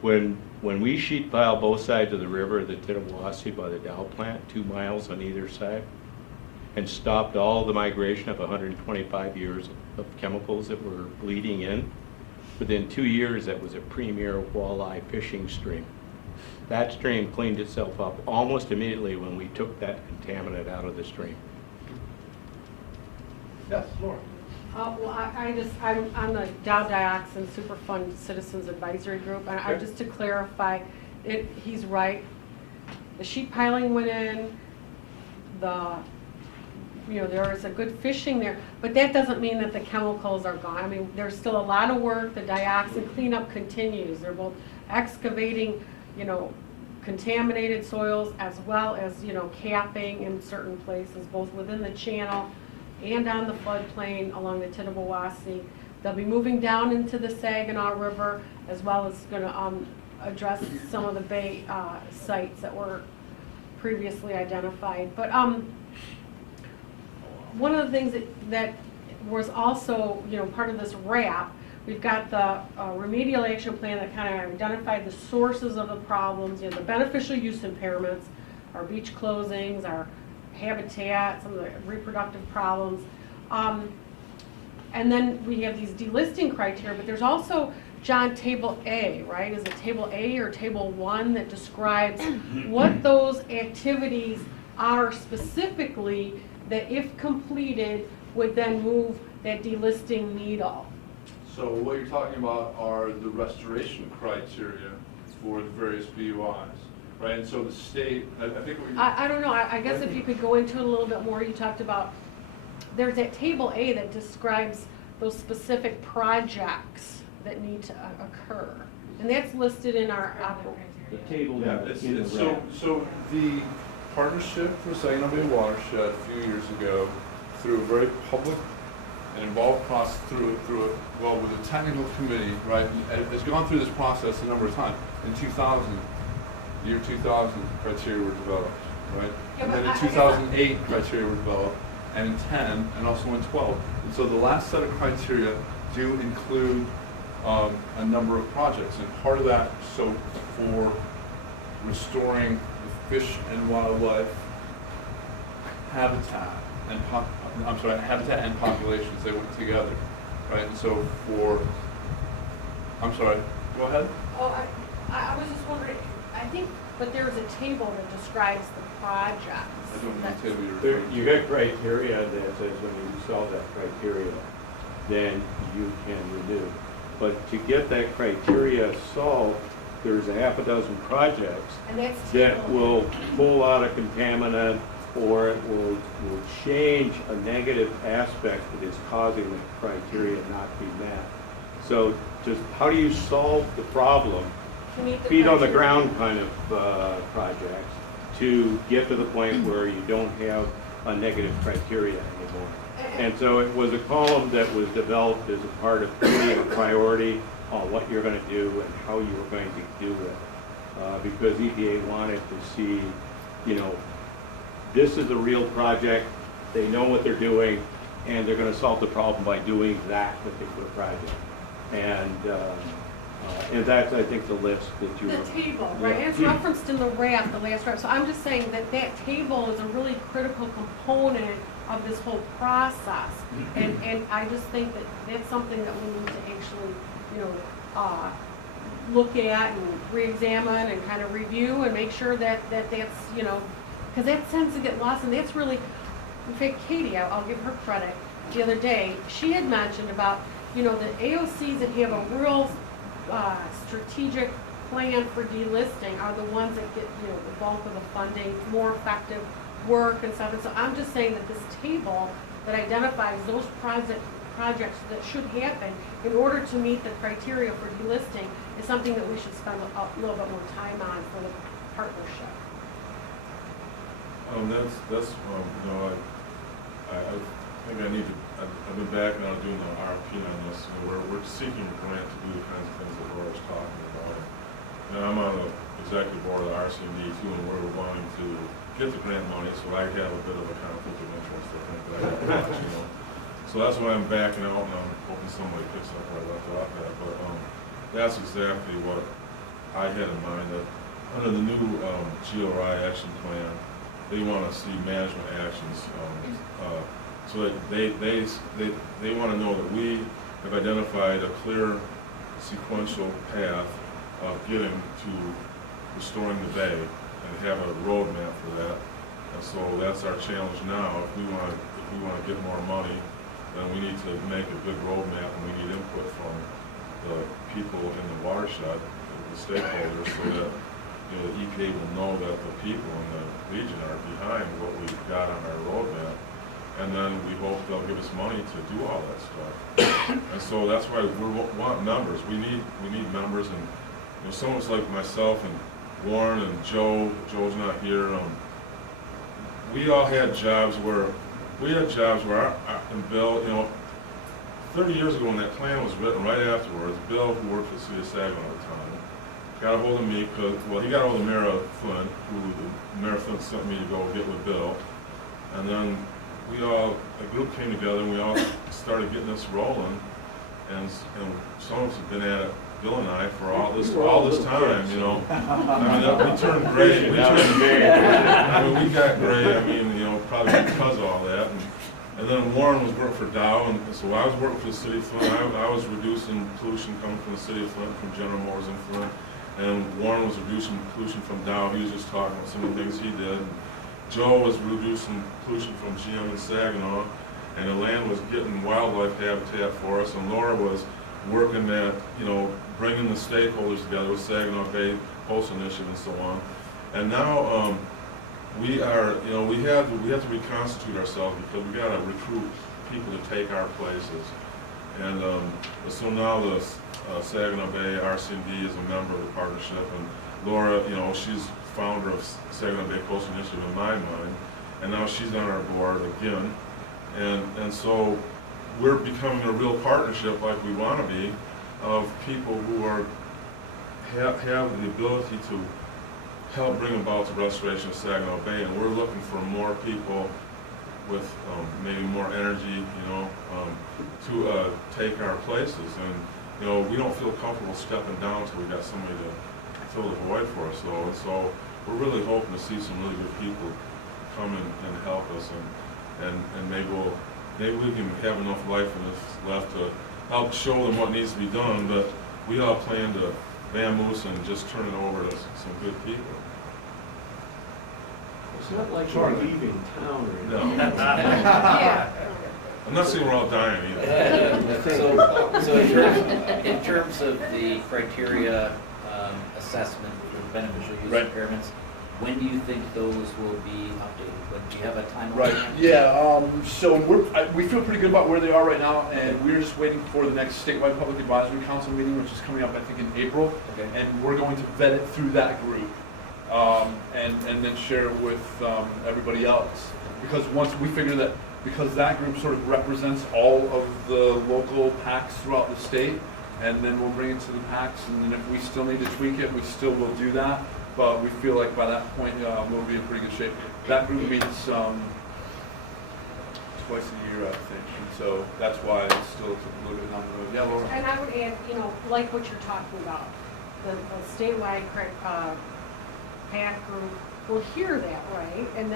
When we sheet pile both sides of the river, the Tittawassee by the Dow plant, 2 miles on either side, and stopped all the migration of 125 years of chemicals that were bleeding in, within 2 years, that was a premier walleye fishing stream. That stream cleaned itself up almost immediately when we took that contaminant out of the stream. Yes, Laura. Well, I'm on the Dow Dioxin Superfund Citizens Advisory Group, and Okay. just to clarify, he's right. The sheet piling went in, there is a good fishing there, but that doesn't mean that the chemicals are gone. I mean, there's still a lot of work, the dioxin cleanup continues. They're both excavating, contaminated soils as well as, capping in certain places, both within the channel and on the floodplain along the Tittabawassee. They'll be moving down into the Saginaw River, as well as gonna address some of the bay sites that were previously identified. But one of the things that was also, part of this wrap, we've got the remedial action plan that kind of identified the sources of the problems, the beneficial use impairments, our beach closings, our habitat, some of the reproductive problems. And then we have these delisting criteria, but there's also, John, Table A, right? Is it Table A or Table 1 that describes what those activities are specifically that, if completed, would then move that delisting needle? So what you're talking about are the restoration criteria for the various BUIs, right? And so the state, I think what you... I don't know, I guess if you could go into it a little bit more. You talked about, there's that Table A that describes those specific projects that need to occur. And that's listed in our The table Yeah, in the wrap. so the Partnership for Saginaw Bay Watershed a few years ago, through a very public and involved process, with a technical committee, right, has gone through this process a number of times. In 2000, year 2000, criteria were developed, right? Yeah, And but then in 2008, criteria were developed, and in 10, and also in 12. And so the last set of criteria do include a number of projects, and part of that, so for restoring the fish and wildlife habitat and habitat and populations, they went together, right? And so I'm sorry, go ahead. Oh, I was just wondering, I think, but there's a table that describes the projects. I don't know the table you're There, referring to. you got criteria that says when you solve that criteria, then you can renew. But to get that criteria solved, there's a half a dozen projects And that's that table. will pull out a contaminant, or it will change a negative aspect that is causing the criteria not to be met. So just how do you solve the problem, To meet the feet on the criteria. ground kind of projects, to get to the point where you don't have a negative criteria anymore? And so it was a column that was developed as a part of putting a priority on what you're going to do and how you were going to do it. Because EPA wanted to see, this is a real project, they know what they're doing, and they're going to solve the problem by doing that particular project. And that's, I think, the list that you were... The table, right, Yeah. it's referenced in the wrap, the last wrap, so I'm just saying that table is a really critical component of this whole process. And I just think that that's something that we need to actually, look at and re-examine and kind of review and make sure that that's, because that tends to get lost, and that's really, in fact, Katie, I'll give her credit, the other day, she had mentioned about, the AOCs that have a real strategic plan for delisting are the ones that get, the bulk of the funding, more effective work and stuff. And so I'm just saying that this table that identifies those projects that should happen in order to meet the criteria for delisting is something that we should spend a little bit more time on for the partnership. I think I need to, I've been back now doing the RFP on this, we're seeking a grant to do the kinds of things that Laura's talking about. And I'm on the executive board of the RCMD too, and we're wanting to get the grant money, so I have a bit of a conflict of interest, I think, that I have to watch, So that's why I'm backing out, and I'm hoping somebody picks up where I left off at, but, that's exactly what I had in mind, that under the new, GRI action plan, they want to see management actions, so that they want to know that we have identified a clear sequential path of getting to restoring the bay and have a roadmap for that. And so that's our challenge now. If we want to get more money, then we need to make a good roadmap, and we need input from the people in the watershed, the stakeholders, so that, you know, the EPA will know that the people in the region are behind what we've got on our roadmap. And then we hope they'll give us money to do all that stuff. And so that's why we want members. We need members, and you know, someone like myself and Warren and Joe. Joe's not here. We all had jobs where and Bill, you know, 30 years ago when that plan was written, right afterwards, Bill, who worked for the city of Saginaw at the time, got a hold of me because, well, he got a hold of Mayor Flynn, Mayor Flynn sent me to go get with Bill, and then a group came together and we all started getting this rolling, and some of us have been at it, Bill and I, for all this time, you know. I mean, we turned gray. I mean, we got gray. I mean, you know, probably because of all that. And then Warren was working for Dow, and so I was working for the city of Flint. I was reducing pollution coming from the city of Flint, from General Motors in Flint, and Warren was reducing pollution from Dow. He was just talking about some of the things he did. Joe was reducing pollution from GM in Saginaw, and the land was getting wildlife habitat for us, and Laura was working at, you know, bringing the stakeholders together with Saginaw Bay Coastal Initiative and so on. And now we are, you know, we have to reconstitute ourselves because we got to recruit people to take our places. And so now the Saginaw Bay RCD is a member of the partnership, and Laura, you know, she's founder of Saginaw Bay Coastal Initiative in my mind, and now she's on our board again. And so we're becoming a real partnership, like we want to be, of people who have the ability to help bring about the restoration of Saginaw Bay, and we're looking for more people with maybe more energy, you know, to take our places. And you know, we don't feel comfortable stepping down until we got somebody to fill the void for us. So we're really hoping to see some really good people come and help us, and maybe we can have enough life in us left to help show them what needs to be done. But we all plan to vamoose and just turn it over to some good people. It's not like we're leaving town or anything. No. Yeah. I'm not saying we're all dying either. So in terms of the criteria assessment for beneficial use impairments, when do you think those will be updated? Do you have a timeline? Right, yeah, so we feel pretty good about where they are right now, and we're just waiting for the next statewide public advisory council meeting, which is coming up, I think, in April. Okay. And we're going to vet it through that group, and then share it with everybody else. Because once we figure that, because that group sort of represents all of the local PACs throughout the state, and then we'll bring it to the PACs, and then if we still need to tweak it, we still will do that. But we feel like by that point, we'll be in pretty good shape. That group meets twice a year, I think, and so that's why it's still a little bit down the road. Yeah, Laura? And I would add, you know, like what you're talking about, the statewide PAC group will hear that, right? And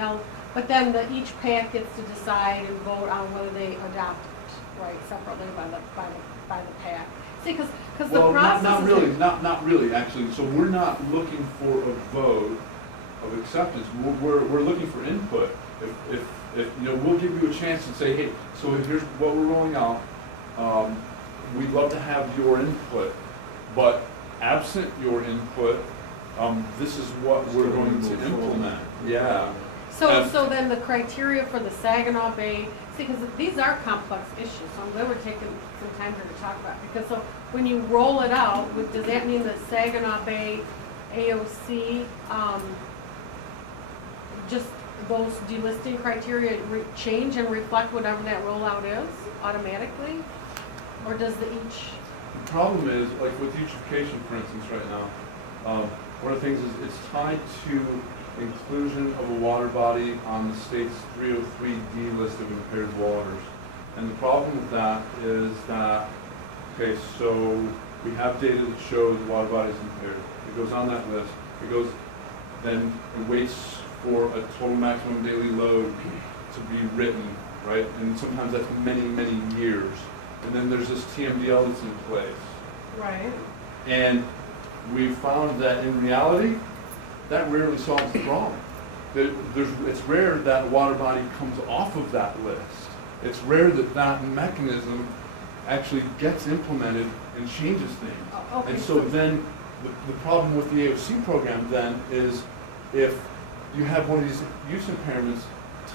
but then each PAC gets to decide and vote on whether they adopt it, right, separately by the PAC. See, because the process not really, actually. So we're not looking for a vote of acceptance. We're looking for input. If you know, we'll give you a chance to say, hey, so here's what we're rolling out. We'd love to have your input, but absent your input, this is what we're going to implement. Yeah. So then the criteria for the Saginaw Bay, see, because these are complex issues, so I'm glad we're taking some time here to talk about it. Because so when you roll it out, does that mean that Saginaw Bay AOC, just those delisting criteria change and reflect whatever that rollout is automatically? Or does each? The problem is, like with eutrophication, for instance, right now, one of the things is it's tied to inclusion of a water body on the state's 303D list of impaired waters. And the problem with that is that, okay, so we have data that shows the water body is impaired. It goes on that list. Then it waits for a total maximum daily load to be written, right? And sometimes that's many, many years. And then there's this TMDL that's in place. Right. And we found that in reality, that rarely solves the problem. It's rare that a water body comes off of that list. it's rare that that mechanism actually gets implemented and changes things. Okay, And so then, the problem with the AOC program then is if you have one of these use impairments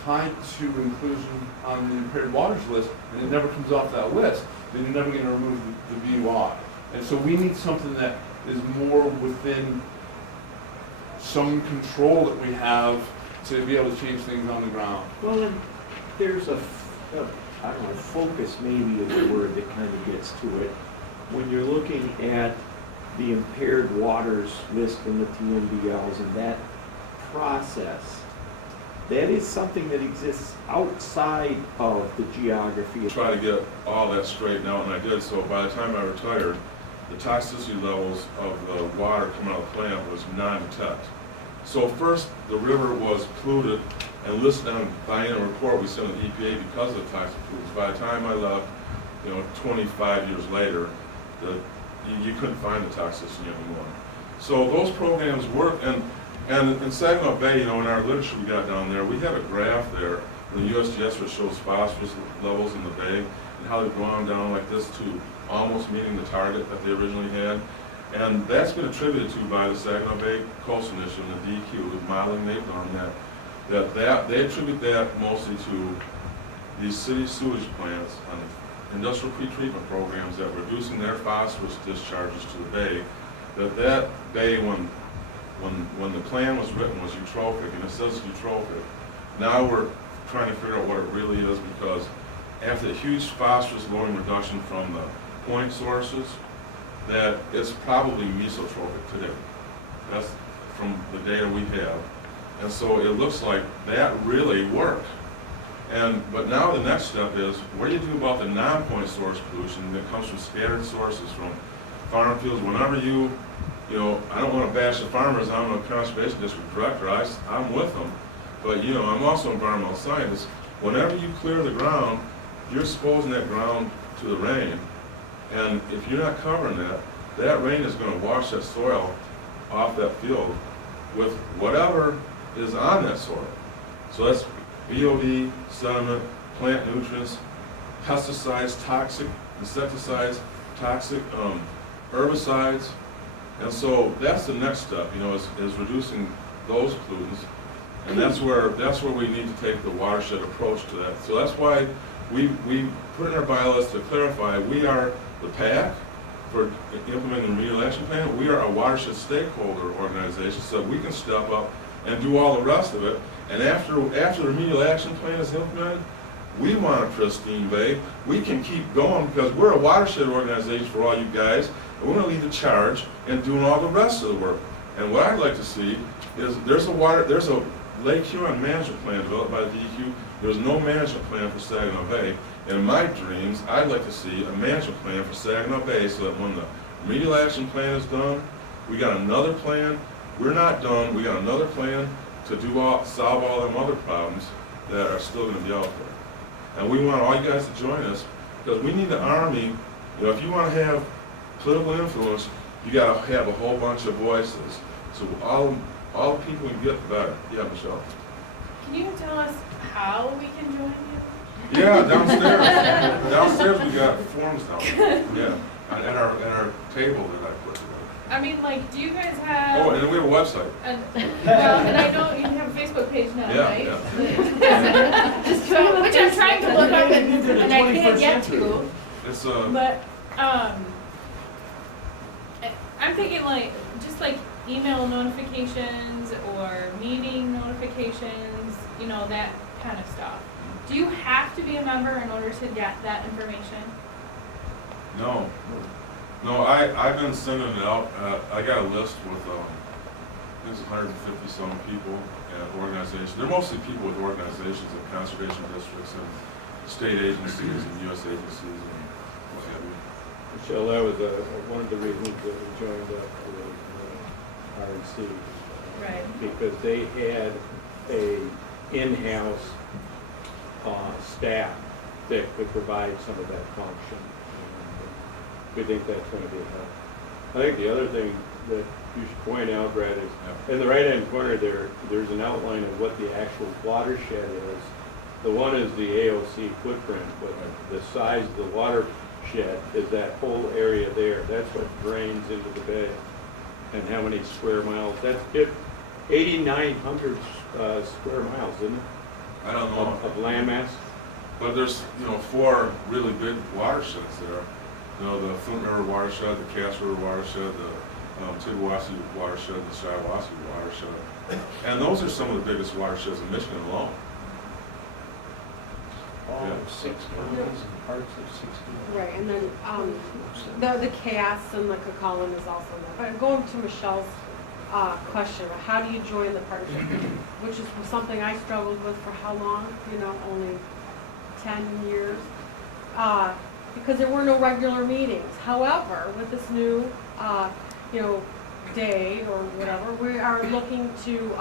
tied to inclusion on the impaired waters list, and it never comes off that list, then you're never gonna remove the VUI. And so we need something that is more within some control that we have to be able to change things on the ground. Well, and there's I don't know, focus maybe is the word that kind of gets to it. When you're looking at the impaired waters list in the TMDLs and that process, that is something that exists outside of the geography. Try to get all that straightened out, and I did. So by the time I retired, the toxicity levels of the water coming out of the plant was non-detect. So first, the river was polluted and listed on biennial report we sent to the EPA because of the toxic pollutants. By the time I left, 25 years later, you couldn't find the toxicity anymore. So those programs work, and in Saginaw Bay, in our literature we got down there, we have a graph there in the USGS which shows phosphorus levels in the bay and how they've gone down like this to almost meeting the target that they originally had. And that's been attributed to by the Saginaw Bay Coastal Initiative and the DEQ, the modeling they've done, that they attribute that mostly to these city sewage plants and industrial pretreatment programs that were reducing their phosphorus discharges to the bay. That bay, when the plan was written, was eutrophic, and it says eutrophic. Now we're trying to figure out what it really is, because after the huge phosphorus lowering reduction from the point sources, that it's probably mesotrophic today. That's from the data we have. And so it looks like that really worked. But now the next step is, what do you do about the non-point source pollution that comes from scattered sources, from farm fields? Whenever I don't want to bash the farmers, I'm a conservation district director, I'm with them. But I'm also an environmental scientist. Whenever you clear the ground, you're exposing that ground to the rain. And if you're not covering that rain is going to wash that soil off that field with whatever is on that soil. So that's BOD, sediment, plant nutrients, pesticides, toxic insecticides, toxic herbicides. And so that's the next step, is reducing those pollutants. And that's where we need to take the watershed approach to that. So that's why we put in our bylaws to clarify, we are the PAC for implementing the remedial action plan. We are a watershed stakeholder organization, so we can step up and do all the rest of it. And after the remedial action plan is implemented, we want a pristine bay. We can keep going because we're a watershed organization for all you guys. And we're going to lead the charge in doing all the rest of the work. And what I'd like to see is there's a Lake Huron management plan developed by the DEQ. There's no management plan for Saginaw Bay. In my dreams, I'd like to see a management plan for Saginaw Bay so that when the remedial action plan is done, we got another plan. We're not done. We got another plan to solve all them other problems that are still going to be out there. And we want all you guys to join us because we need the Army. If you want to have political influence, you got to have a whole bunch of voices. So all the people we can get, the better. Yeah, Michelle. Can you tell us how we can join you? Yeah, downstairs. Downstairs we got forms down there. Yeah, at our table that I put together. I mean, do you guys have? Oh, and then we have a website. And I know you have a Facebook page now, right? Yeah. Which I'm trying to look up and I can't get to. It's But I'm thinking just email notifications or meeting notifications, that kind of stuff. Do you have to be a member in order to get that information? No, I've been sending it out. I got a list with, I think it's 150 some people and organizations. They're mostly people with organizations and conservation districts and state agencies and U.S. agencies and what have you. Michelle, that was one of the reasons that we joined up with RNC. Right. Because they had a in-house staff that could provide some of that function. We think that's going to be helpful. I think the other thing that you should point out, Brad, is in the right-hand corner there's an outline of what the actual watershed is The one is the AOC footprint, but the size of the watershed is that whole area there. That's what drains into the bay. And how many square miles? That's 8,900 square miles, isn't it? I don't know. Of landmass? But there's, 4 really big watersheds there. The Flint River watershed, the Cass River watershed, the Tittawassee watershed, the Shiawassee watershed. And those are some of the biggest watersheds in Michigan alone. All Yeah. 6 counties and parts of 16. Right, and then, the Cass and the Cucullin is also there. But going to Michelle's, question, how do you join the partnership? Which is something I struggled with for how long, only 10 years. Because there were no regular meetings. However, with this new, day or whatever, we are looking to,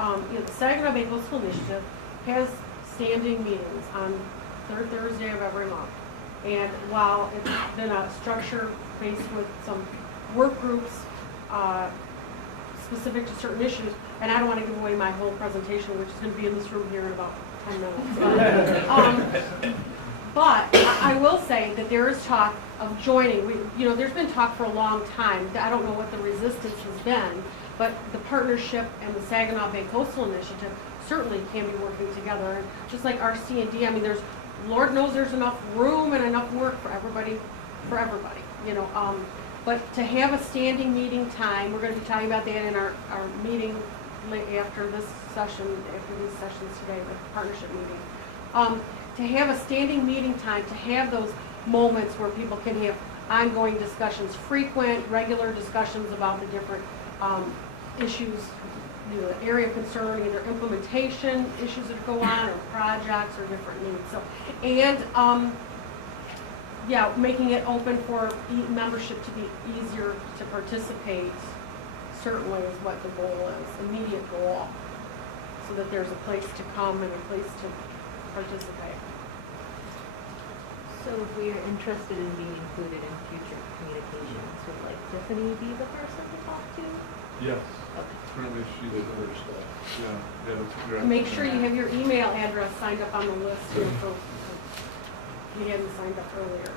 the Saginaw Bay Coastal Initiative has standing meetings on third Thursday of every month. And while it's been a structure based with some work groups, specific to certain issues, and I don't want to give away my whole presentation, which is going to be in this room here in about 10 minutes. But I will say that there is talk of joining. There's been talk for a long time. I don't know what the resistance has been, but the partnership and the Saginaw Bay Coastal Initiative certainly can be working together. And just like RC&D, Lord knows there's enough room and enough work for everybody. But to have a standing meeting time, we're going to be talking about that in our meeting after this session, after these sessions today, the partnership meeting. To have a standing meeting time, to have those moments where people can have ongoing discussions, frequent, regular discussions about the different issues, the area of concern, either implementation issues that go on, or projects, or different needs. So, and making it open for membership to be easier to participate certainly is what the goal is, immediate goal, so that there's a place to come and a place to participate. So if we are interested in being included in future communications, would Tiffany be the person to talk to? Yes. Okay. Currently, she's the first. Yeah, that's correct. Make sure you have your email address signed up on the list here for, if you hadn't signed up earlier.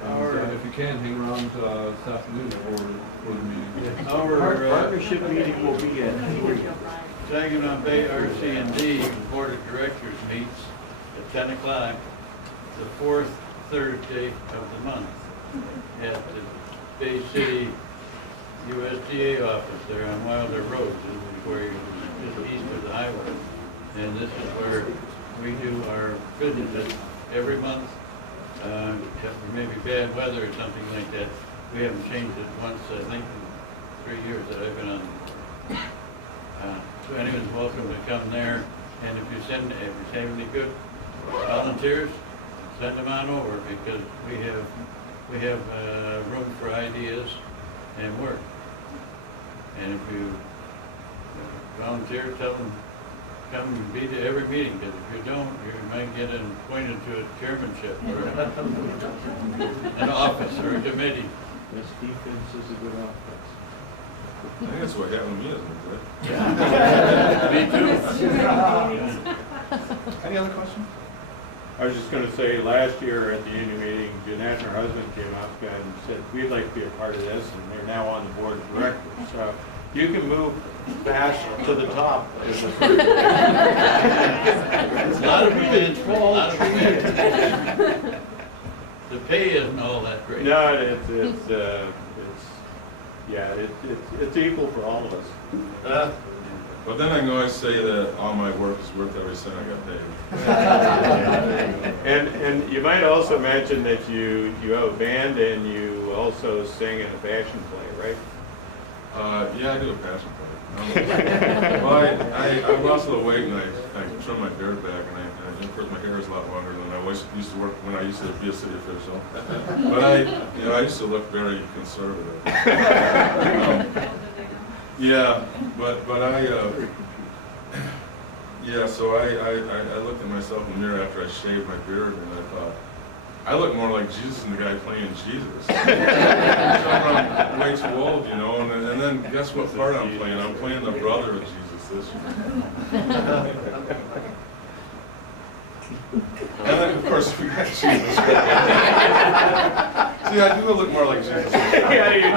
And if you can, hang around this afternoon for the meeting. Our Partnership meeting will be at 3. Saginaw Bay RC&D Board of Directors meets at 10 o'clock, the 4th Thursday of the month, at the Bay City USDA office there on Wilder Road, where you're just east of the highway. And this is where we do our business every month. Except for maybe bad weather or something like that. We haven't changed it once, I think, in 3 years that I've been on. So anyone's welcome to come there, and if you have any good volunteers, send them on over, because we have room for ideas and work. And if you volunteer, tell them, come and be to every meeting, because if you don't, you might get appointed to a chairmanship or an office or a committee. This defense is a good offense. I think that's what happened to me, isn't it? Me too. Any other questions? I was just gonna say, last year at the union meeting, Jeanette and her husband came up and said, we'd like to be a part of this, and they're now on the board of directors. So you can move fast to the top. A lot of events, a lot of events. The pay isn't all that great. No, it's equal for all of us. But then I can always say that all my work is worth every cent I got paid. And you might also mention that you have a band and you also sing in a fashion play, right? Yeah, I do a passion play. Well, I lost a little weight and I trimmed my beard back, and of course my hair is a lot longer than I used to work when I used to be a city official. But I used to look very conservative. So I looked at myself in the mirror after I shaved my beard, and I thought, I look more like Jesus than the guy playing Jesus. So I'm way too old, and then guess what part I'm playing? I'm playing the brother of Jesus this year. And then, of course, we got Jesus. See, I do look more like Jesus. Yeah, you do.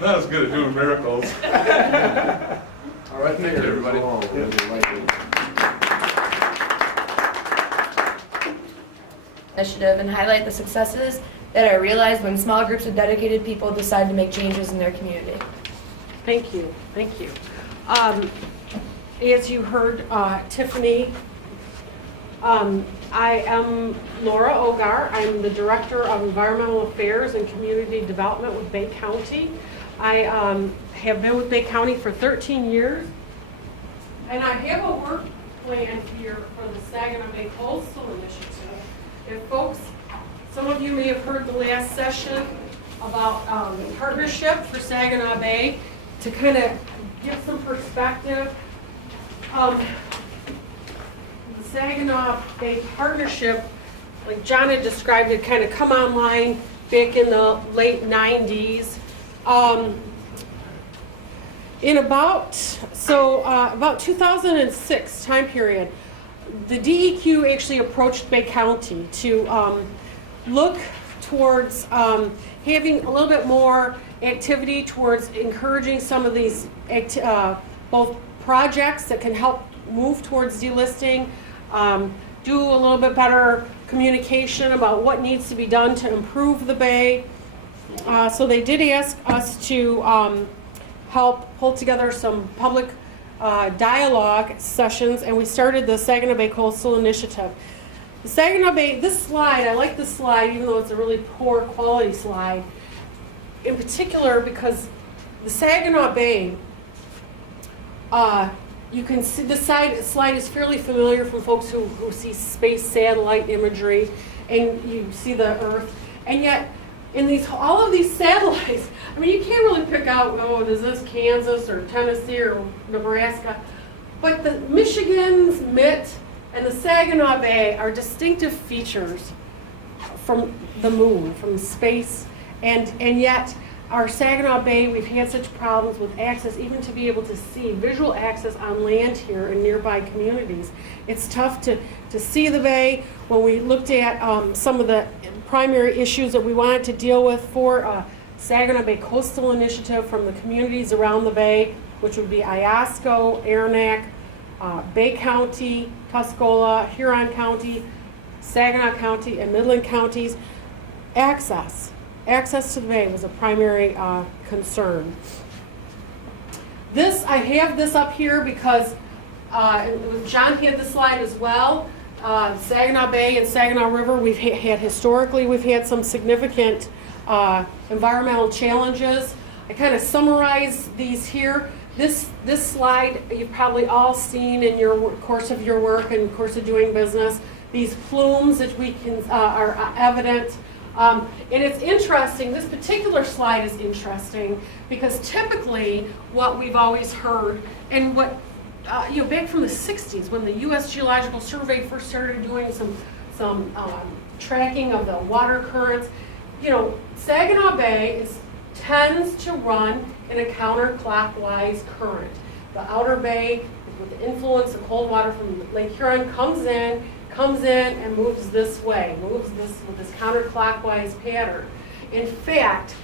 Not as good at doing miracles. All right, thank you, everybody. Initiative and highlight the successes that are realized when small groups of dedicated people decide to make changes in their community. Thank you, thank you. As you heard Tiffany, I am Laura Ogar. I'm the Director of Environmental Affairs and Community Development with Bay County. I have been with Bay County for 13 years, and I have a work plan here for the Saginaw Bay Coastal Initiative. If folks, some of you may have heard the last session about the partnership for Saginaw Bay. To kind of give some perspective, the Saginaw Bay Partnership, like John had described it, kind of come online back in the late 90s. In about 2006 time period, the DEQ actually approached Bay County to look towards having a little bit more activity towards encouraging some of these both projects that can help move towards delisting, do a little bit better communication about what needs to be done to improve the bay. So they did ask us to help pull together some public dialogue sessions, and we started the Saginaw Bay Coastal Initiative. The Saginaw Bay, this slide, I like this slide even though it's a really poor quality slide, in particular because the Saginaw Bay, you can see the slide is fairly familiar from folks who see space satellite imagery, and you see the Earth, and yet in all of these satellites, I mean, you can't really pick out, oh, is this Kansas or Tennessee or Nebraska, but the Michigan's Mitt and the Saginaw Bay are distinctive features from the moon, from space, and yet our Saginaw Bay, we've had such problems with access, even to be able to see visual access on land here in nearby communities. It's tough to see the bay. When we looked at some of the primary issues that we wanted to deal with for Saginaw Bay Coastal Initiative from the communities around the bay, which would be Iosco, Aranac, Bay County, Tuscola, Huron County, Saginaw County, and Midland counties, access to the bay was a primary concern. I have this up here because John had the slide as well. Saginaw Bay and Saginaw River, we've had some significant environmental challenges. I kind of summarize these here. This slide you've probably all seen in your course of your work and course of doing business. These plumes that we can are evident. And it's interesting, this particular slide is interesting because typically what we've always heard and what, back from the 60s when the U.S. Geological Survey first started doing some tracking of the water currents, Saginaw Bay tends to run in a counterclockwise current. The outer bay, with the influence of cold water from Lake Huron, comes in and moves this way, with this counterclockwise pattern. In fact,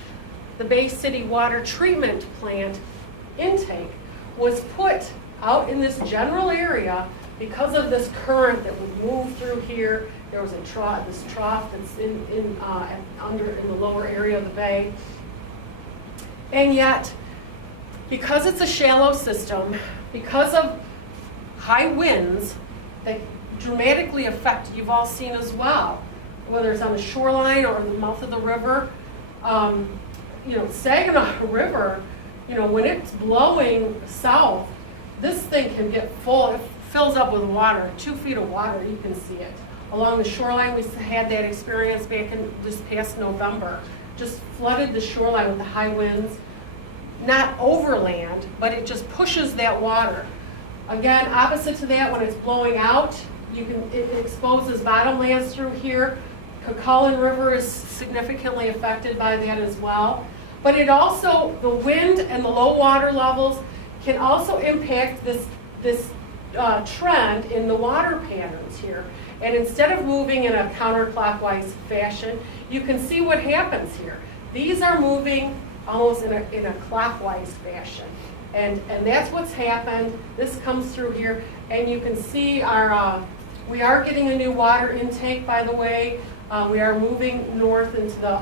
the Bay City Water Treatment Plant intake was put out in this general area because of this current that would move through here. There was this trough that's in the lower area of the bay. And yet, because it's a shallow system, because of high winds that dramatically affect, you've all seen as well, whether it's on the shoreline or in the mouth of the river, Saginaw River, when it's blowing south, this thing can get full, it fills up with water, 2 feet of water, you can see it. Along the shoreline, we had that experience back in this past November. Just flooded the shoreline with the high winds, not overland, but it just pushes that water. Again, opposite to that, when it's blowing out, it exposes bottomlands through here. Cucullin River is significantly affected by that as well. But it also, the wind and the low water levels can also impact this this trend in the water patterns here. And instead of moving in a counterclockwise fashion, you can see what happens here. These are moving almost in a clockwise fashion. And that's what's happened. This comes through here, and you can see our, we are getting a new water intake, by the way. We are moving north into the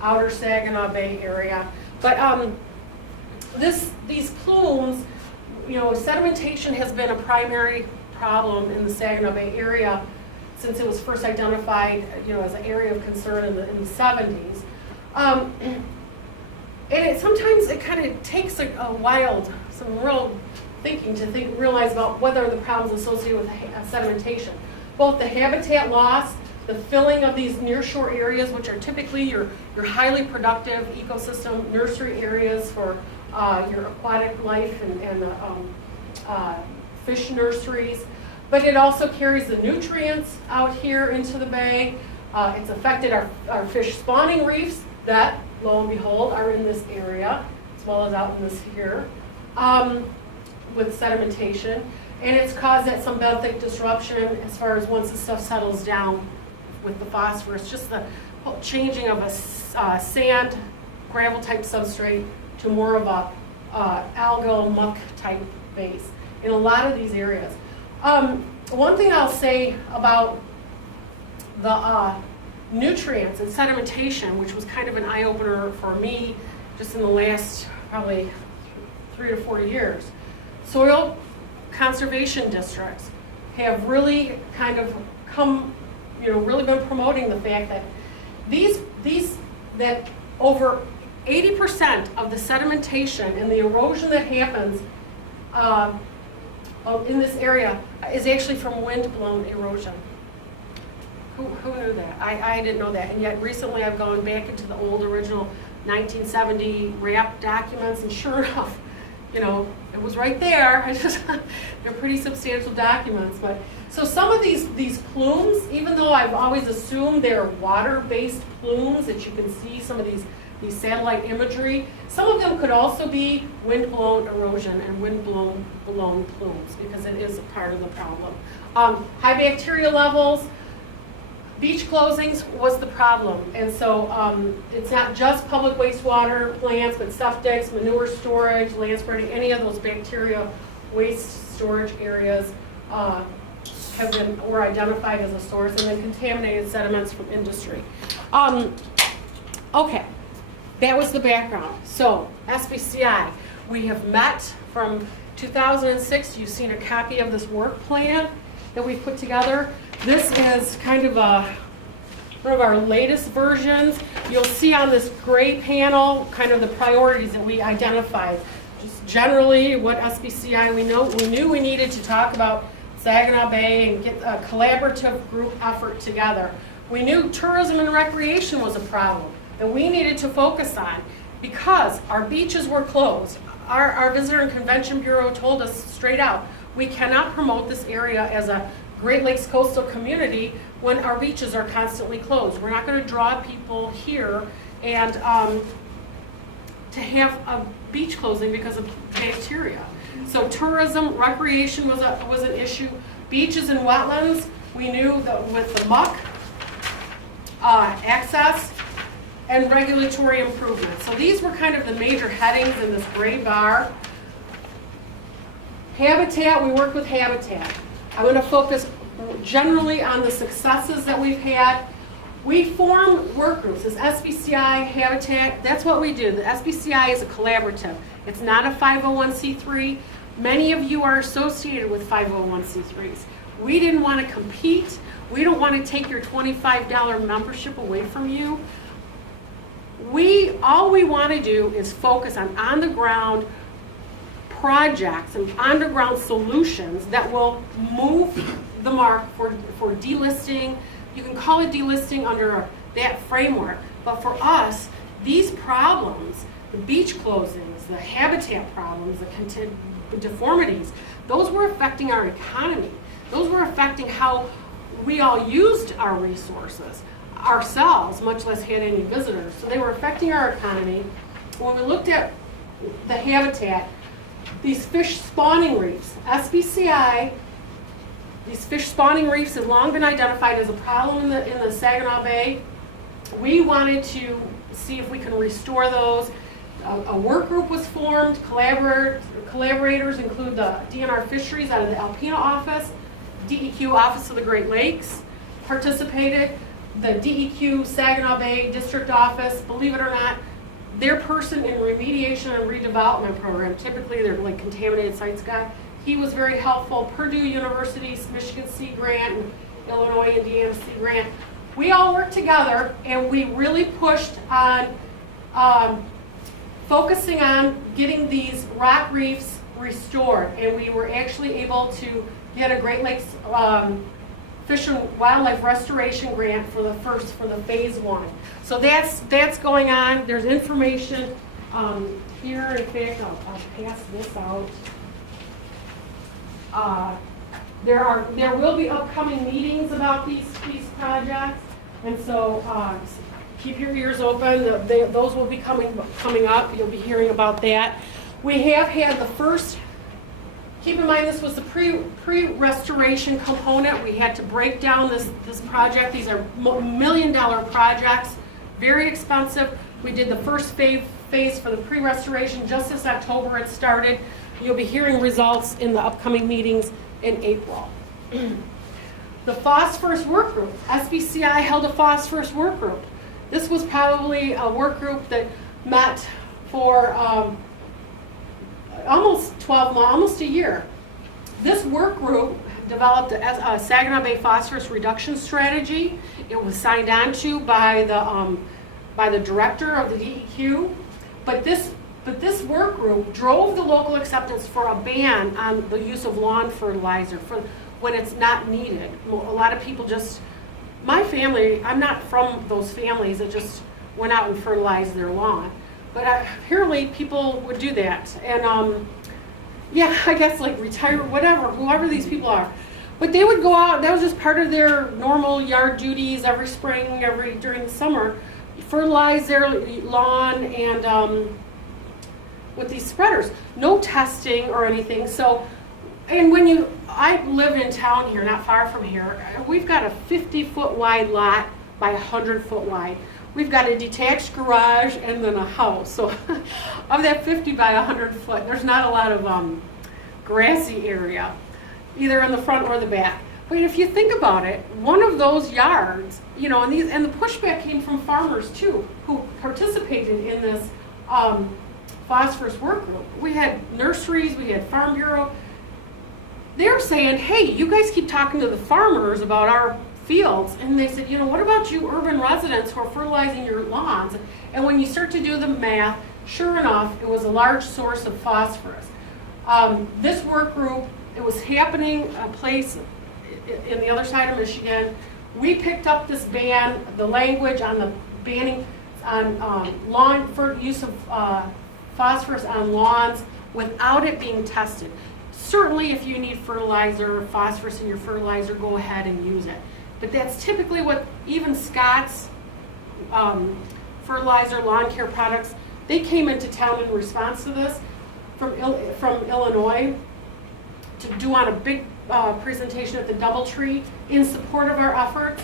outer Saginaw Bay area. But these plumes, you know, sedimentation has been a primary problem in the Saginaw Bay area since it was first identified, you know, as an area of concern in the 70s. And sometimes it kind of takes some real thinking to realize about what are the problems associated with sedimentation. Both the habitat loss, the filling of these nearshore areas, which are typically your highly productive ecosystem nursery areas for your aquatic life and fish nurseries. But it also carries the nutrients out here into the bay. It's affected our fish spawning reefs that, lo and behold, are in this area, as well as out in this here, with sedimentation. And it's caused that some benthic disruption as far as once the stuff settles down with the phosphorus, just the changing of a sand, gravel type substrate to more of a algal muck type base in a lot of these areas. One thing I'll say about the nutrients and sedimentation, which was kind of an eye-opener for me just in the last probably 3 to 4 years. Soil conservation districts have really kind of come, you know, really been promoting the fact that that over 80% of the sedimentation and the erosion that happens in this area is actually from wind-blown erosion. Who knew that? I didn't know that, and yet recently I've gone back into the old original 1970 RAP documents, and sure enough, you know, it was right there. They're pretty substantial documents. But so some of these plumes, even though I've always assumed they're water-based plumes, that you can see some of these satellite imagery, some of them could also be wind-blown erosion and wind-blown plumes, because it is a part of the problem. High bacteria levels. Beach closings was the problem, and so it's not just public wastewater plants, but septics, manure storage, land spreading, any of those bacteria waste storage areas were identified as a source, and then contaminated sediments from industry. Okay, that was the background. So SBCI, we have met from 2006. You've seen a copy of this work plan that we've put together. This is kind of one of our latest versions. You'll see on this gray panel kind of the priorities that we identified. Just generally what SBCI, we knew we needed to talk about Saginaw Bay and get a collaborative group effort together. We knew tourism and recreation was a problem that we needed to focus on because our beaches were closed. Our Visitor and Convention Bureau told us straight out, we cannot promote this area as a Great Lakes coastal community when our beaches are constantly closed. We're not going to draw people here and to have a beach closing because of bacteria. So tourism, recreation was an issue. Beaches and wetlands, we knew that with the muck, access, and regulatory improvement. So these were kind of the major headings in this gray bar. Habitat, we worked with Habitat. I'm going to focus generally on the successes that we've had. We form work groups as SBCI, Habitat. That's what we do. The SBCI is a collaborative. It's not a 501c3. Many of you are associated with 501c3s. We didn't want to compete. We don't want to take your $25 membership away from you. All we want to do is focus on the ground projects and underground solutions that will move the mark for delisting. You can call it delisting under that framework, but for us, these problems, the beach closings, the habitat problems, the deformities, those were affecting our economy. Those were affecting how we all used our resources ourselves, much less had any visitors. So they were affecting our economy. When we looked at the habitat, these fish spawning reefs. SBCI, these fish spawning reefs have long been identified as a problem in the Saginaw Bay. We wanted to see if we can restore those. A work group was formed. Collaborators include the DNR Fisheries out of the Alpena office, DEQ Office of the Great Lakes participated, the DEQ Saginaw Bay District Office, believe it or not, their person in remediation and redevelopment program, typically they're like contaminated sites guy, he was very helpful. Purdue University's Michigan Sea Grant and Illinois Indiana Sea Grant. We all worked together and we really pushed on focusing on getting these rock reefs restored, and we were actually able to get a Great Lakes Fish and Wildlife Restoration Grant for the phase 1. So that's going on. There's information here. In fact, I'll pass this out. There will be upcoming meetings about these projects, and so keep your ears open. Those will be coming up. You'll be hearing about that. We have had the first. Keep in mind, this was the pre-restoration component. We had to break down this project. These are $1 million projects, very expensive. We did the first phase for the pre-restoration just this October. It started. You'll be hearing results in the upcoming meetings in April. The phosphorus work group. SBCI held a phosphorus work group. This was probably a work group that met for almost 12 months, almost a year. This work group developed a Saginaw Bay phosphorus reduction strategy. It was signed on to by the director of the DEQ. But this work group drove the local acceptance for a ban on the use of lawn fertilizer for when it's not needed. A lot of people just, my family, I'm not from those families that just went out and fertilized their lawn. But apparently people would do that. And yeah, I guess like retire, whatever, whoever these people are. But they would go out, that was just part of their normal yard duties every spring, during the summer, fertilize their lawn and with these spreaders. No testing or anything. So, and I live in town here, not far from here. We've got a 50-foot wide lot by 100-foot wide. We've got a detached garage and then a house. So of that 50 by 100 foot, there's not a lot of grassy area, either in the front or the back. But if you think about it, one of those yards, and the pushback came from farmers too, who participated in this phosphorus work group. We had nurseries, we had Farm Bureau. They're saying, hey, you guys keep talking to the farmers about our fields, and they said, what about you urban residents who are fertilizing your lawns? And when you start to do the math, sure enough, it was a large source of phosphorus. This work group, it was happening a place in the other side of Michigan. We picked up this ban, the language on the banning on lawn for use of phosphorus on lawns without it being tested. Certainly, if you need fertilizer, phosphorus in your fertilizer, go ahead and use it. But that's typically what even Scott's fertilizer, lawn care products, they came into town in response to this from Illinois to do on a big presentation at the Doubletree in support of our efforts.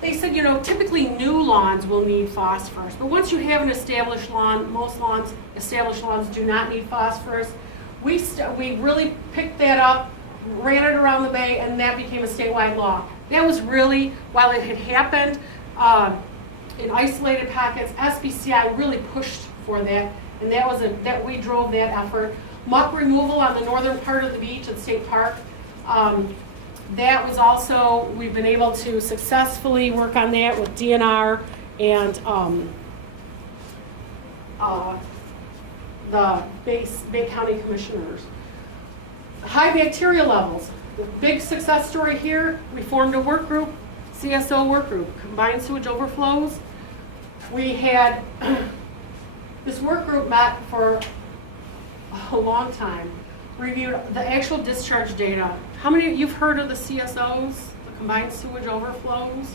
They said, typically new lawns will need phosphorus, but once you have an established lawn, most established lawns do not need phosphorus. We really picked that up, ran it around the bay, and that became a statewide law. That was really, while it had happened in isolated pockets, SBCI really pushed for that, and that we drove that effort. Muck removal on the northern part of the beach at State Park. That was also, we've been able to successfully work on that with DNR and the Bay County Commissioners. High bacteria levels. The big success story here, we formed a work group, CSO work group, combined sewage overflows. We had, this work group met for a long time, reviewed the actual discharge data. How many of you've heard of the CSOs, the combined sewage overflows?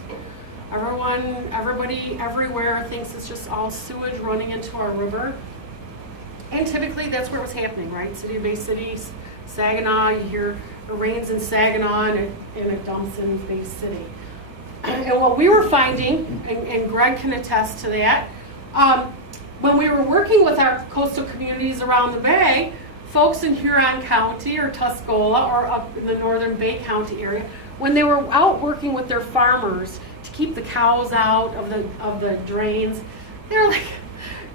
Everybody, everywhere thinks it's just all sewage running into our river. And typically, that's where it was happening, right? City of Bay City, Saginaw, you hear it rains in Saginaw and it dumps in Bay City. And what we were finding, and Greg can attest to that, when we were working with our coastal communities around the bay, folks in Huron County or Tuscola or up in the northern Bay County area, when they were out working with their farmers to keep the cows out of the drains, they're like,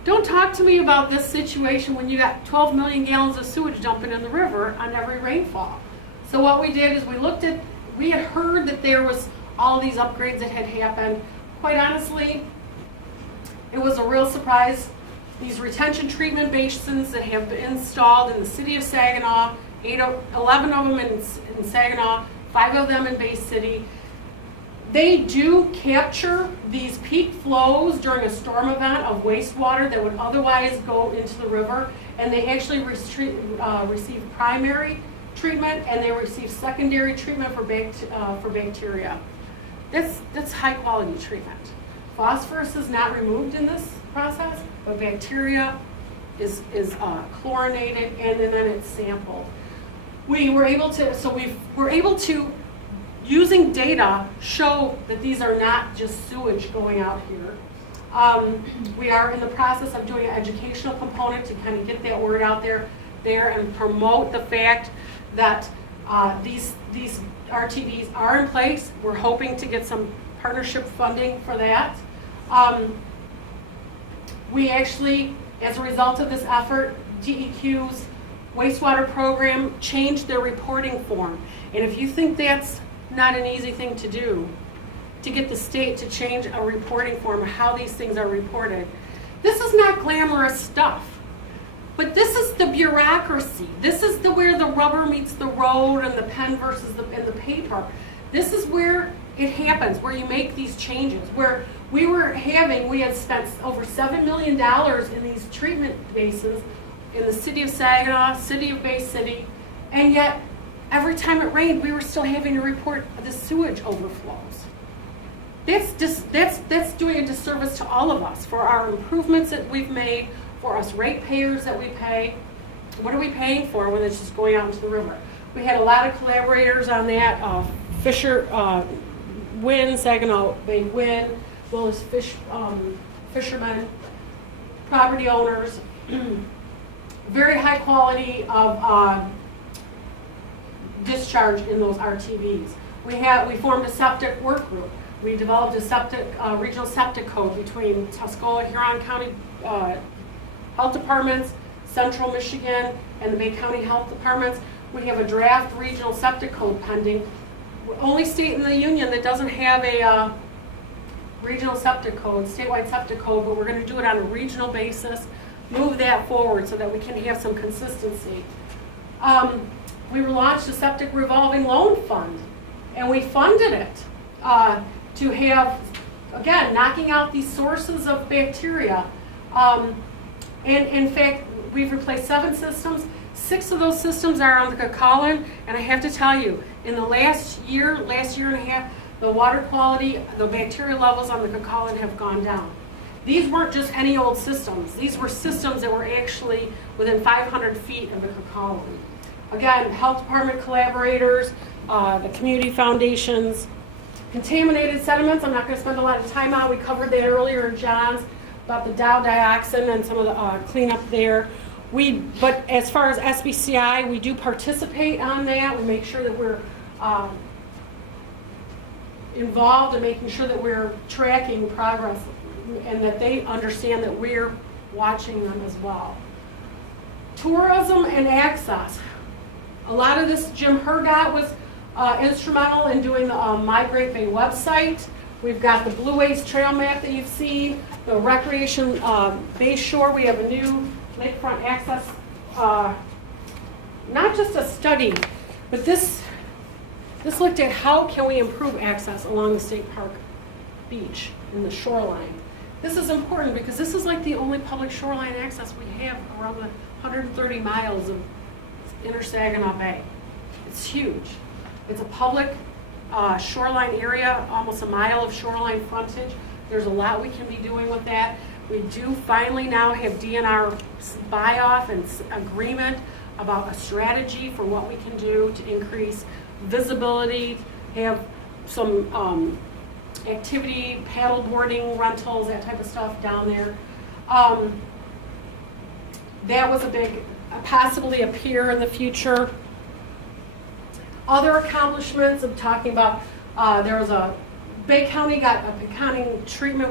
don't talk to me about this situation when you got 12 million gallons of sewage dumping in the river on every rainfall. So what we did is we had heard that there was all these upgrades that had happened. Quite honestly, it was a real surprise. These retention treatment basins that have been installed in the city of Saginaw, 11 of them in Saginaw, 5 of them in Bay City, they do capture these peak flows during a storm event of wastewater that would otherwise go into the river, and they actually receive primary treatment and they receive secondary treatment for bacteria. That's high quality treatment. Phosphorus is not removed in this process, but bacteria is chlorinated and then it's sampled. We were able to, using data, show that these are not just sewage going out here. We are in the process of doing an educational component to kind of get that word out there and promote the fact that these RTVs are in place. We're hoping to get some partnership funding for that. We actually, as a result of this effort, DEQ's wastewater program changed their reporting form. And if you think that's not an easy thing to do, to get the state to change a reporting form of how these things are reported, this is not glamorous stuff. But this is the bureaucracy. This is where the rubber meets the road and the pen versus the paper. This is where it happens, where you make these changes, where we had spent over $7 million in these treatment basins in the city of Saginaw, city of Bay City, and yet every time it rained, we were still having to report the sewage overflows. That's doing a disservice to all of us for our improvements that we've made, for us ratepayers that we pay. What are we paying for when it's just going out into the river? We had a lot of collaborators on that. WIN, Saginaw Bay WIN, as well as fishermen, property owners. Very high quality of discharge in those RTVs. We formed a septic work group. We developed a regional septic code between Tuscola, Huron County Health Departments, Central Michigan, and the Bay County Health Departments. We have a draft regional septic code pending. Only state in the union that doesn't have a regional septic code, statewide septic code, but we're going to do it on a regional basis, move that forward so that we can have some consistency. We launched a septic revolving loan fund, and we funded it to have, again, knocking out these sources of bacteria. And in fact, we've replaced 7 systems. 6 of those systems are on the Cucaulin, and I have to tell you, in the last year and a half, the water quality, the bacteria levels on the Cucaulin have gone down. These weren't just any old systems. These were systems that were actually within 500 feet of the Cucaulin. Again, health department collaborators, the community foundations, contaminated sediments, I'm not going to spend a lot of time on. We covered that earlier in John's, about the Dow dioxin and some of the cleanup there. But as far as SBCI, we do participate on that. We make sure that we're involved in making sure that we're tracking progress and that they understand that we're watching them as well. Tourism and access. A lot of this, Jim Hergott was instrumental in doing the My Great Bay website. We've got the Blue Ways Trail map that you've seen, the Recreation Bay Shore. We have a new lakefront access, not just a study, but this looked at how can we improve access along the State Park beach in the shoreline. This is important because this is like the only public shoreline access we have around the 130 miles of inner Saginaw Bay. It's huge. It's a public shoreline area, almost a mile of shoreline frontage. There's a lot we can be doing with that. We do finally now have DNR buy-off and agreement about a strategy for what we can do to increase visibility, have some activity, paddle boarding rentals, that type of stuff down there. That was a big, possibly a pier in the future. Other accomplishments of talking about, there was a, Bay County got a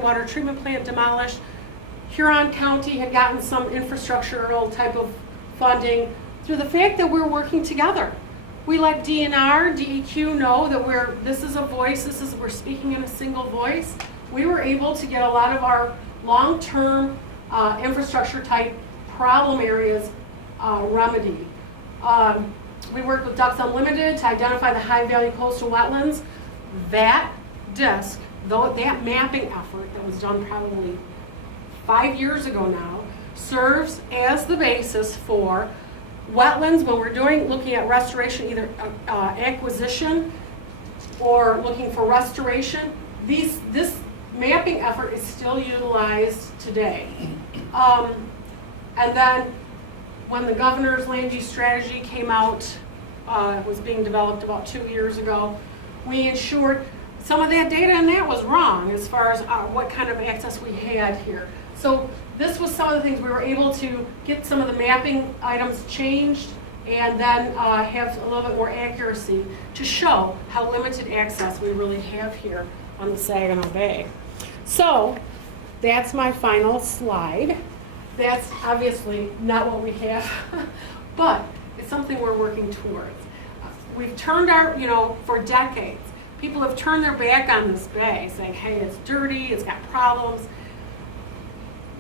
water treatment plant demolished. Huron County had gotten some infrastructural type of funding through the fact that we're working together. We let DNR, DEQ know that this is a voice, we're speaking in a single voice. We were able to get a lot of our long-term infrastructure type problem areas remedied. We worked with Ducks Unlimited to identify the high-value coastal wetlands. That disc, that mapping effort that was done probably 5 years ago now, serves as the basis for wetlands when we're looking at restoration, either acquisition or looking for restoration. This mapping effort is still utilized today. And then when the governor's land use strategy came out, was being developed about 2 years ago, we ensured some of that data and that was wrong as far as what kind of access we had here. So this was some of the things we were able to get some of the mapping items changed and then have a little bit more accuracy to show how limited access we really have here on the Saginaw Bay. So that's my final slide. That's obviously not what we have, but it's something we're working towards. We've turned for decades, people have turned their back on this bay, saying, hey, it's dirty, it's got problems.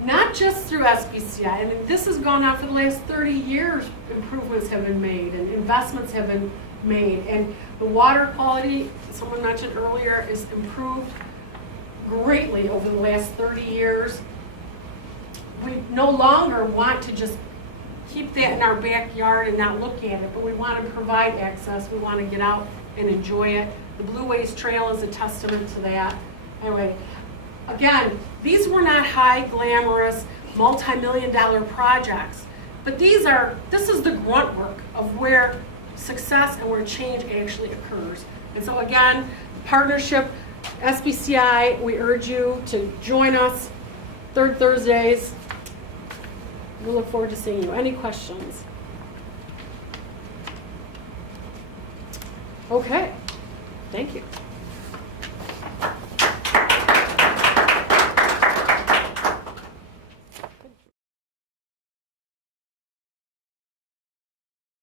Not just through SBCI, I mean, this has gone on for the last 30 years, improvements have been made and investments have been made. And the water quality, someone mentioned earlier, is improved greatly over the last 30 years. We no longer want to just keep that in our backyard and not look at it, but we want to provide access. We want to get out and enjoy it. The Blue Ways Trail is a testament to that. Anyway, again, these were not high, glamorous, multi-million-dollar projects, but this is the grunt work of where success and where change actually occurs. And so again, partnership, SBCI, we urge you to join us third Thursdays. We look forward to seeing you. Any questions? Okay, thank you.